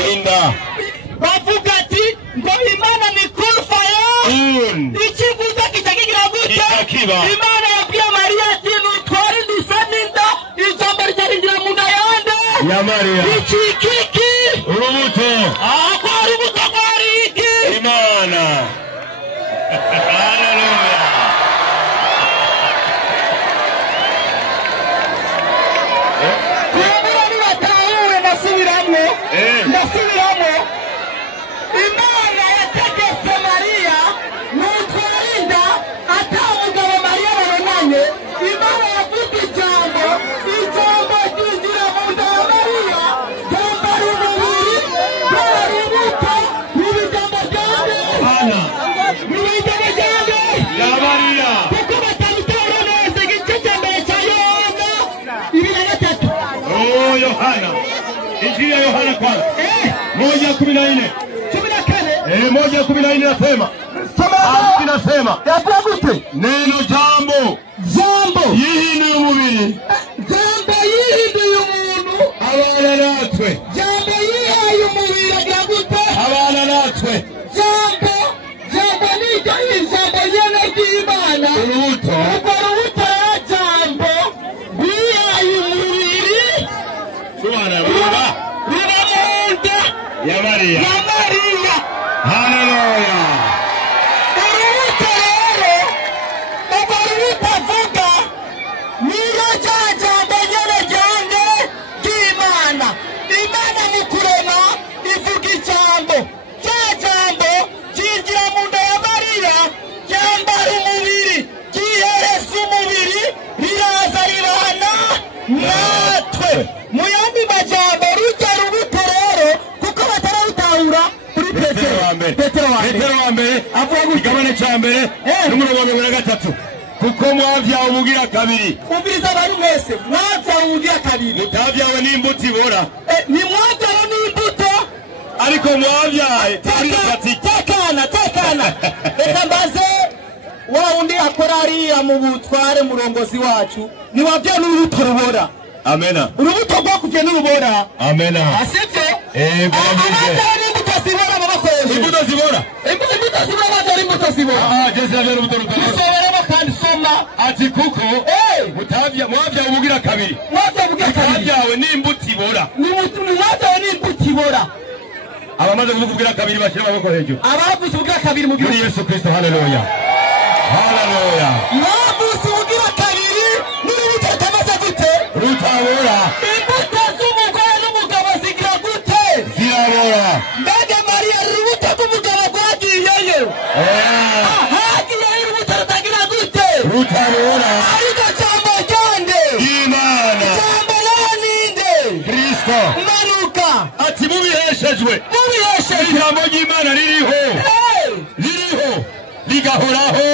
bavuga ati ngo Imana ni kurfaya ikivuze kijya kigira gute Imana yabwiye Mariya ati nutware dusaminda ijambo ryarigira mu nayande ya Mariya ikikiki urubuto kwa urubuto kwari iki Imana haleluya kumbura nibatahure ndasubiramo Imana yategetse Mariya nutwarinda atamugabo Mariya babonanye Imana yavuga ijambo ryinjira mu nda ya Mariya ryambara umubiri ryari ubuto n'ibijambo ryande ya Mariya kuko batabitera neza igice cya mbere cya Yohana 2:3 Yohana Injili ya Yohana kwanza 1:14 1:14 nasema inasema yavuga gute neno jambo yihinduye umubiri jambo yihinduye umuntu abana natwe jambo yihaye umubiri agira gute abana natwe jambo niryo ijambo ryene ry'Imana urubuto urwo rubuto rero jambo rwihaye umubiri Subhana ruba mu nda ya Mariya haleluya urubuto rero urwo rubuto avuga niyo rya jambo nyene ryande ry'Imana Imana mu kurema ivuga ijambo rya jambo ryinjira mu nda ya Mariya ryambara umubiri ryihereza umubiri riraza rirana natwe mu yandi majambo rujya rubuto rero kuko batarabitahura kuri Petero wa mbere avuga ngo igabane cya mbere n'umurongo wa 23 kuko mwavyawe ubugira kabiri umviriza bari mwese mwavyawe ubugira kabiri mutavyawe n'imbuto ibora ni mwavyawe n'imbuto ariko mwavyaye tekana reka mbaze wa undi akora hariya mu butware murongozi wacu ni wavyawe n'urubuto rubora amena urubuto rwakuvye n'urubora amena asivyo bwambije imbuto zibora babakoresha imbuto zibora bazari imbuto zibora Jesse yavyaye urubuto rubora isoberemo kandi soma ati kuko mwavyawe ubugira kabiri mwavyawe n'imbuto ibora mwavyawe n'imbuto ibora abamaze kuvugira kabiri bashyira amaboko hejuru abavuze ubugira kabiri mu gihugu Yesu Kristo haleluya haleluya mwavuze ubugira kabiri n'urubuto rutameze gute rutabora imbuto z'umugore n'umugabo zigira gute zirabora mbega Mariya urubuto rw'umugabo rwagiyeyo hagiyeyo urubuto rutagira gute rutabora ariko jambo ryande Imana jambo ninde Kristo manuka ati mubiheshejwe ijambo ry'Imana ririho rigahoraho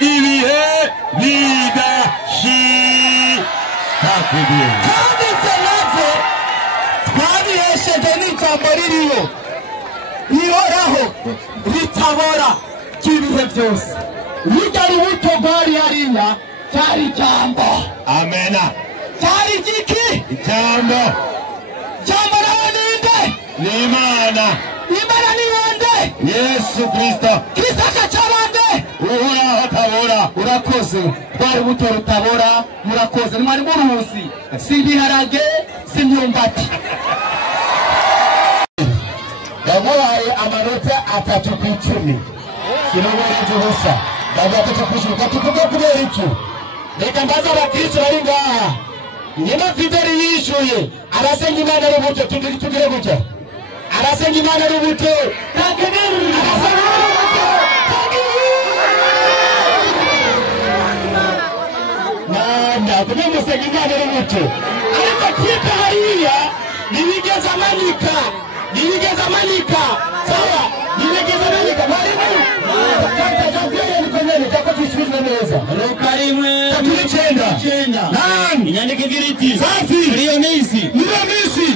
ibihe bidashira kandi ibyo nabyo twabihesheje n'ijambo ririho rihoraho ritabora ry'ibihe byose. Rujya rubuto rwari hariya cyari ijambo. Amena. Cyari igiki? Ijambo. Ijambo nawe ninde? Ni Imana. Imana ni wande? Yesu Kristo. Kristo akacabande? Uhoraho atabora. Urakoze. Rwa rubuto rutabora murakoze. Mwari muruzi si ibiharage si imyumbati. Yamuhaye amanota 3 ku 10. Kiroboreje ubusa. Ndavuga ko kwishyuka tukuvuga kubera iki? Reka mbaza abakristo bari ngaha. Nyina Fideli yishuye arasenga Imana rubuto tugire gutya. Arasenga Imana rubuto. Nanda kumusega Imana rubuto. Ariko twita hariya nibigeze amanika. Sawa, nibigeze amanika. Inyandiko igira iti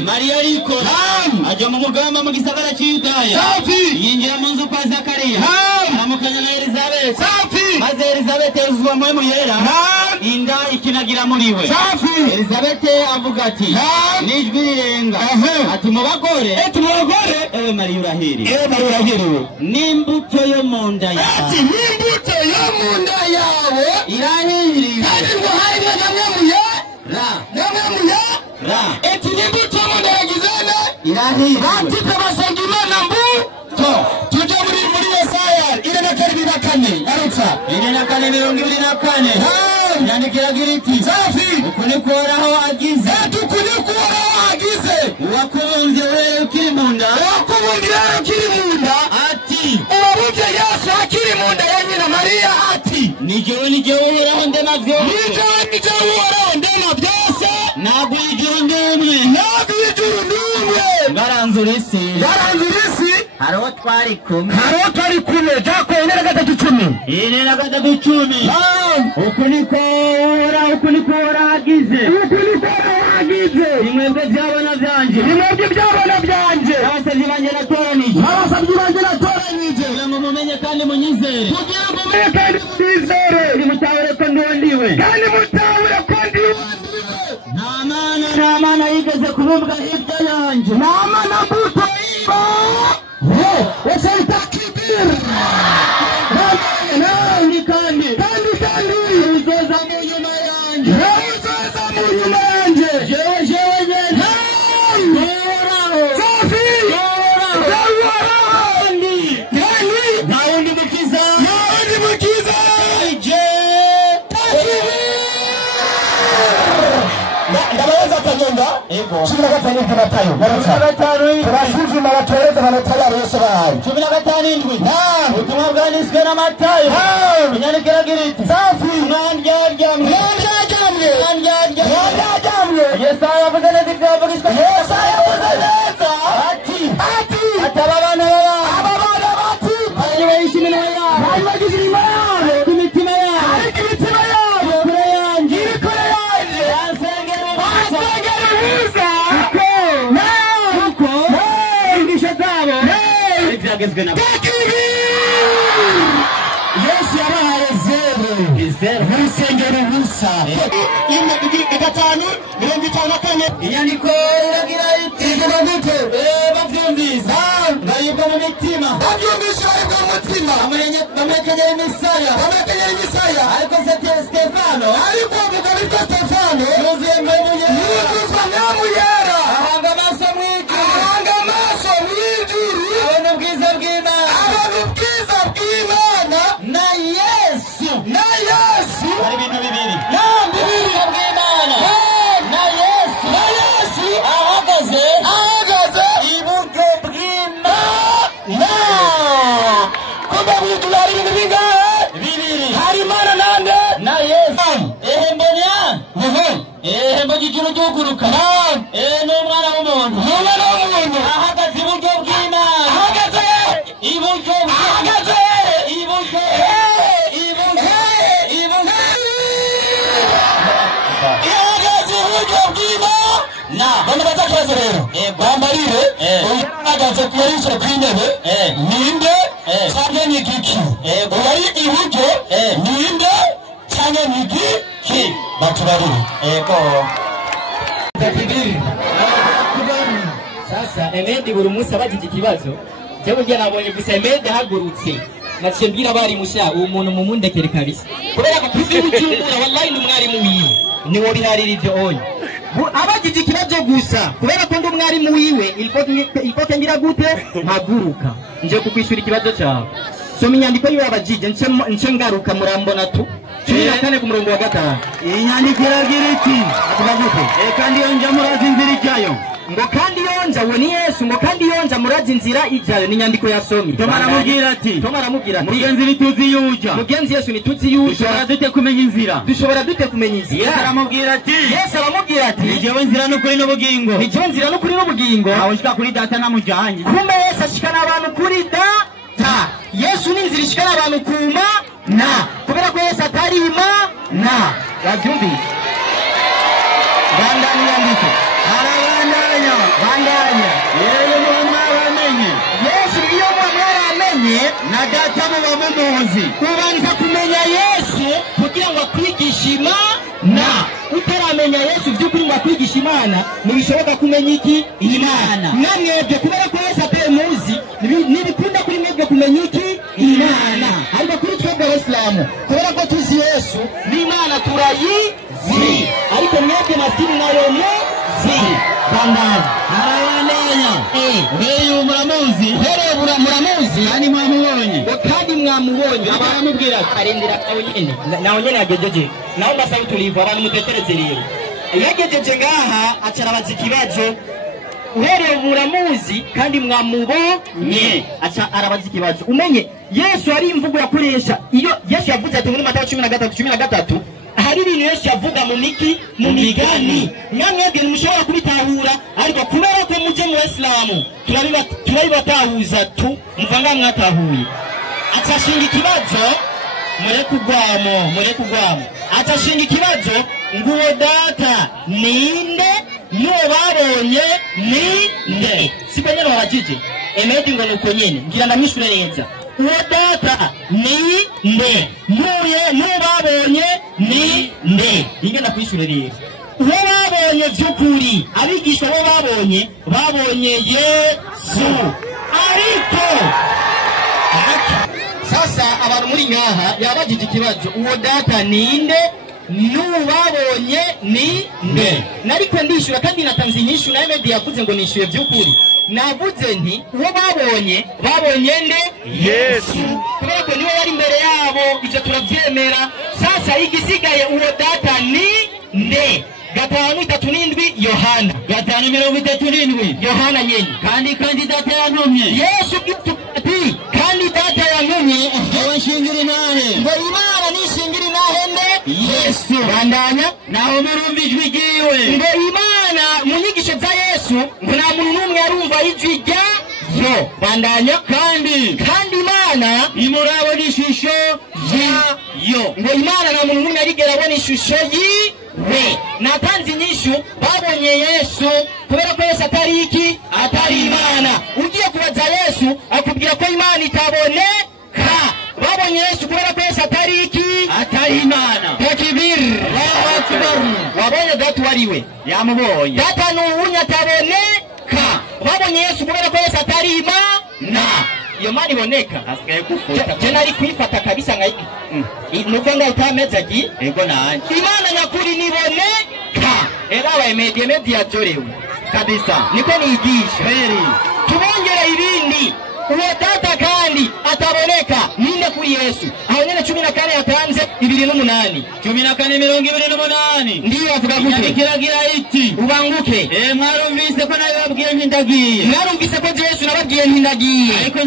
Mariya ariko ajya mu mugamba mu gisagara cy'Yudaya yinjira mu nzu kwa Zakariya aramukanya na Elizabeti maze Elizabeti yuzuzwa mpwemu yera inda ikinagira muri we. Elizabeti avuga ati n'ijwi rirenga ati mu bagore ewe Mariya urahiriwe n'imbuto yo mu nda yawe irahiriwe kandi ngo hari namwe eti n'imbuto yo mu nda yagizene irahiriwe batite basenga Imana mbuto. Tujya muri Yesaya 4:4 arutsa 4:24 yandikiragira iti uku niko Uhoraho agize uwakubumbye wewe ukiri mu nda ati uwabumbye Yesu akiri mu nda ya nyina Mariya ati ni jyewe Uhoraho ndema byose ntabwo ijuru ndumwe ngaranzura isi hariho twari kumwe Jako 4:10 uku niko Uhoraho agize nimwebwe byabona byanje abasabyi banjye natoranije kugira ngo mumenye kandi munyizere nimutahure ko ndondiwe nta mana yigeze kubumbwa hirya yanjye kandi uzoza mu nyuma yanjye jewe nta wundi mukiza ndabaweza kagenda 15 Matayo turasuzuma batoreza amanota yabo yose bahaye 15 ubutumwa bwanditswe na Matayo inyandikiragira iti mwandyarya Yesaya yavuze neza ibyo yavugishwa ati aba bana bari bahishe iminwa yabo ku mitima yabo kure yanjye yansengera ubusa kuko ingisho zabo ibyagezwe na Yesu yabahaye zero n'urusengero rusa 5:54 inyandiko iragira iti babyumvise baribwa mu mitima bamwekenyera imisaya ariko Stefano yuzuye mpwemu yera ahanga amaso mw'ijuru abona ubwiza bw'Imana na Yesu hari ibintu bibiri ubwiza bw'Imana na Yesu ahagaze iburyo bw'Imana. Kumbe mw'ijuru hari ibintu bibiri hari Imana nande na Yesu. Mbonye ijuru ryuguruka n'umwana w'umuntu ahagaze iburyo bw'Imana iburyo rero bambarire uhagaze kuri ico kw'intebe ninde canke ni giki uri iburyo ninde canke ni giki batubarire sasa Emedi buri munsi abajije ikibazo cyo burya nabonye gusa Emedi hagurutse naciye mbwira bari musha uwo muntu mumundekere kabisa kubera ko kuzi ucyumura wallahi n'umwarimu wiwe niwo biharira ivyo onye abajije ikibazo gusa kubera ko ndi umwarimu wiwe ifoto ngira gute mpaguruka nje kukwishura ikibazo cyawe soma inyandiko yiwe abajije nce ngaruka murambona tu 14 ku murongo wa 5 inyandiko iragira iti avuga gute kandi yonja murazi inzira ijyayo ngo kandi yonja we ni Yesu ngo kandi yonja murazi inzira ijyayo ni nyandiko yasomye Toma aramubwira ati mugenzi bituzi yuja mugenzi Yesu nituzi yuja dushobora dute kumenya inzira Yesu aramubwira ati ni jewe nzira n'ukuri n'ubugingo aho shika kuri data namujanye kumbe Yesu ashikana abantu kuri data Yesu ni inzira ishikana abantu kuma na kubera ko Yesu atari na yabyumbi bandani yandiko bandanya yeye mwamenye Yesu iyo mwamenye na data mumuzi ubanza kumenya Yesu kugira ngo akwigishe Imana utaramenya Yesu by'ukuri ngo akwigishe Imana ntibishoboka kumenya iki Imana namwebwe kubera ko Yesu atari muzi nibikunda kuri mwebwe kumenya iki Imana ariko kuri twebwe Abayisilamu kubera ko tuzi Yesu n'Imana turayizi ariko mwebwe maskini nayo muzi bandani wewe muramuzi yani mwamubonye kandi mwamubonye abamubwira arindira nawe nyene yagejeje naho ndasaba tulivu abantu mutetereze rero yagejeje ngaha acarabaza ikibazo uhereye muramuzi kandi mwamubonye aca arabaza ikibazo umenye Yesu ari imvugo yakoresha iyo Yesu yavuze ati muri Matayo 13 hari ibintu Yesu yavuga mu migani namwebwe mushobora kubitahura ariko kubera ko muje mu Islamu turabibatahuza tu muvanga mwatahuye atashinga ikibazo mure kugwamo atashinga ikibazo nguwo data ninde nuwo babonye ninde sipanyana wabajije Emedi ngo nuko nyene ngira ndamwishure neza uwo data ninde nuwo babonye ninde ingenda kwishure rero uwo babonye by'ukuri abigisha bo babonye Yesu ariko sasa abantu muri ngaha yabajije ikibazo uwo data ninde n'ubabonye ninde nariko ndishura kandi natanze inyishu na Emedi yavuze ngo nishuye by'ukuri navuze nti uwo babonye nde Yesu kubera ko niwe yari imbere yabo ivyo turavyemera sasa igisigaye uwo data ninde 5:37 Yohana 5:37 Yohana nyene kandi data yantumye Yesu ati kandi data yantumye abashingiri nahe ngo Imana nishingiri nahe nde Yesu bandanya naho murumva ijwi ryiwe ngo Imana mu nyigisho za Yesu ngo nta muntu n'umwe yarumva ijwi ryayo bandanya kandi Imana imurabona ishusho yo ngo Imana nta muntu n'umwe yarigera abona ishusho yiwe natanze inyishu babonye Yesu kubera ko Yesu atari iki atari Imana ugiye kubaza Yesu akubwira ko Imana itaboneka babonye Yesu kubera ko Yesu atari iki atari Imana takbir wabonye data wariwe yamubonye data n'uwunya ataboneka babonye Yesu kubera ko Yesu atari Imana iyo Mana iboneka asigaye kufuta je nari kwifata kabisa nka nuko nga utameza gi ego nanje Imana nyakuri niboneka era Emedi yajorewe kabisa niko niyigisha tubongera ibindi uwo data kandi ataboneka ninde kuri Yesu aho nyene 14 yatanze 28 14:28 ndiyo avuga gute kiragira iti ubanguke mwarumvise ko nayo babwiye ntindagiye mwarumvise ko Yesu nababwiye ntindagiye ariko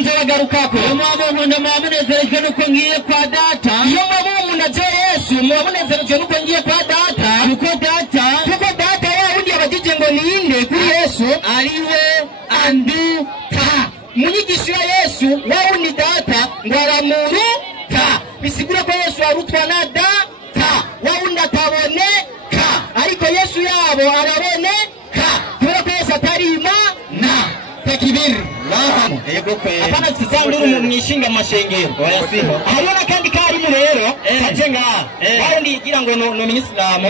nzobagarukako mwabonye mwamunezerejwe nuko ngiye kwa data iyo mwabonye Yesu mwamunezerejwe nuko ngiye kwa data kuko data wundi yabagije ngo ninde kuri Yesu ariwe anduta munyigisho ya Yesu wawundi data ngo aramuruta bisigura ko Yesu arutwa na data wawundi ataboneka ariko Yesu yabo araboneka apana zisanduru mu mwishinga amashengero hariho n'akandi karimu rero kaje ngaha aho ndigira ngo no ministramu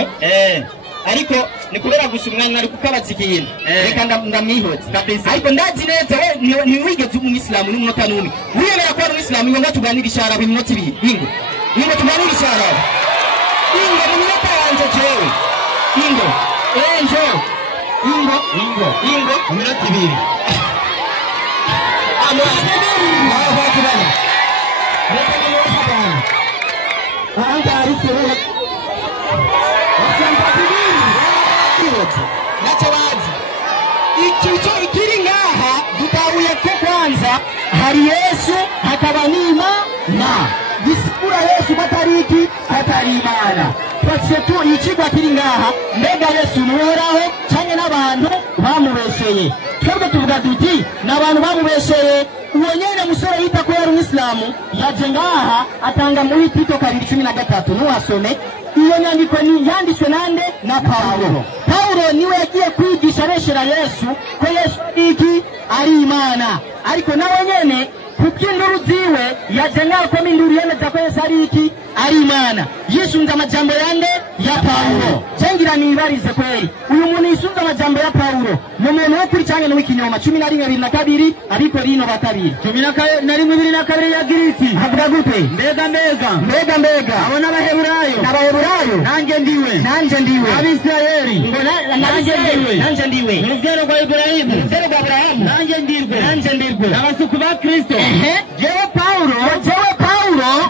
ariko ni kubera gusa umwana ari kukabaza ikintu reka ndamwihoze kabisa ariko ndazi neza we ni wigeze umwislamu n'umunota n'umwe wiyemera ko ari umwislamu ngo tuganire ishara b'iminota ibiri ingo tuganire ishara ingo mu minota yanje jewe ingo mu minota ibiri ikiri ngaha dutabuye ko kwanza hari Yesu hakaba n'Imana bisikura Yesu batariki hatari Imana twatse tu ikigwa kiri ngaha mbega Yesu nuhoraho cyane n'abantu bamubesheye twebwe tuvuga duti n'abantu bamubesheye uwo nyene musore yita ko yari umwislamu yaje ngaha atanga muri Tito 2:13 nuwasome iyo nyandiko ni yanditswe nande na Paulo niwe yagiye kwigisha reshera Yesu ko Yesu iki ari Imana ariko nawe nyene kubyinduru ziwe yaje ngaho ko minduru yemeza ko Yesu ari iki ari Imana yisunza amajambo yande ya Paulo cengira nibarize kweli uyu muntu yisunza amajambo ya Paulo mu muntu wo kuri cyane w'ikinyoma 11:22 ariko rino batabiri 11:22 ya Giriki havuga gute mbega abona abaheburayo nanje ndiwe abisirayeli nanje ndiwe urugero rwa Ibrahimu nanje ndirwe abasuku ba Kristo jewe Paulo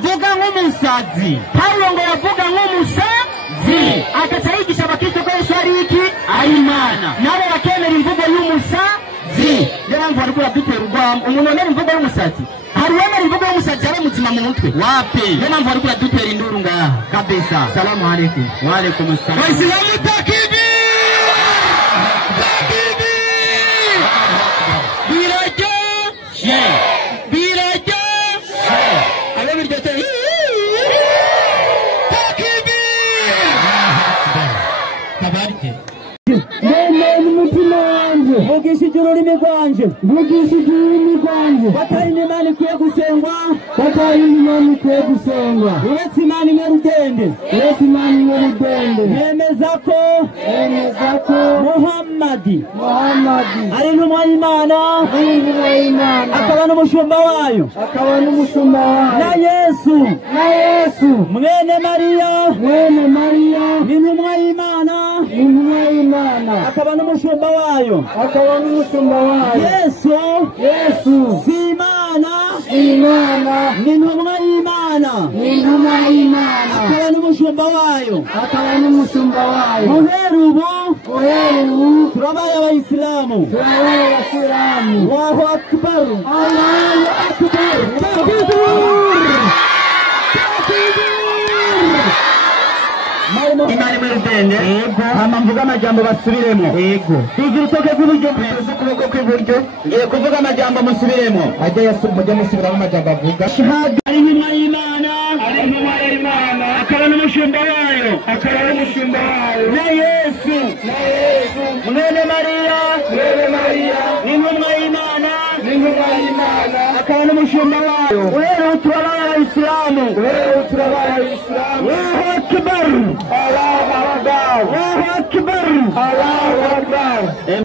vuga nk'umusazi Paulo ngo yavuga nk'umusazi akacayigisha abakristo ko Yesu ari iki ari Imana nabo bakemera imvugo y'umusazi rero mva rukura dutera urwamo umuntu wemera imvugo y'umusazi hari wemera imvugo y'umusazi aba mutima mu mutwe wapi rero mva rukura dutera induru ngaha kabisa salamu alaykum wa alaykum assalam waislamu takbir Vugishije ururimi rwanje batari n'Imana ikwiye gusengwa uretse Imana imwe rugende yemeza ko Muhammadi ari intumwa y'Imana akaba n'umushumba wayo na Yesu mwene Mariya n'intumwa y'Imana akaba n'umushumba wayo Yesu si Imana n'intumwa y'Imana akaba n'umushumba wayo guhera ubu turabaye abayisilamu Allahu akbar Imani mwirudende hama mvuga amajambo basubiremo tuzi urutoke rw'iburyo tuzi ukuboko kw'iburyo ngiye kuvuga amajambo musubiremo mujye musubiramo amajambo avuga shahada ari intumwa y'Imana akaba n'umushumba wayo na Yesu mwene Mariya n'intumwa y'Imana akaba n'umushumba wayo rero turabaye abayisilamu Allahu akbar Allahu akbar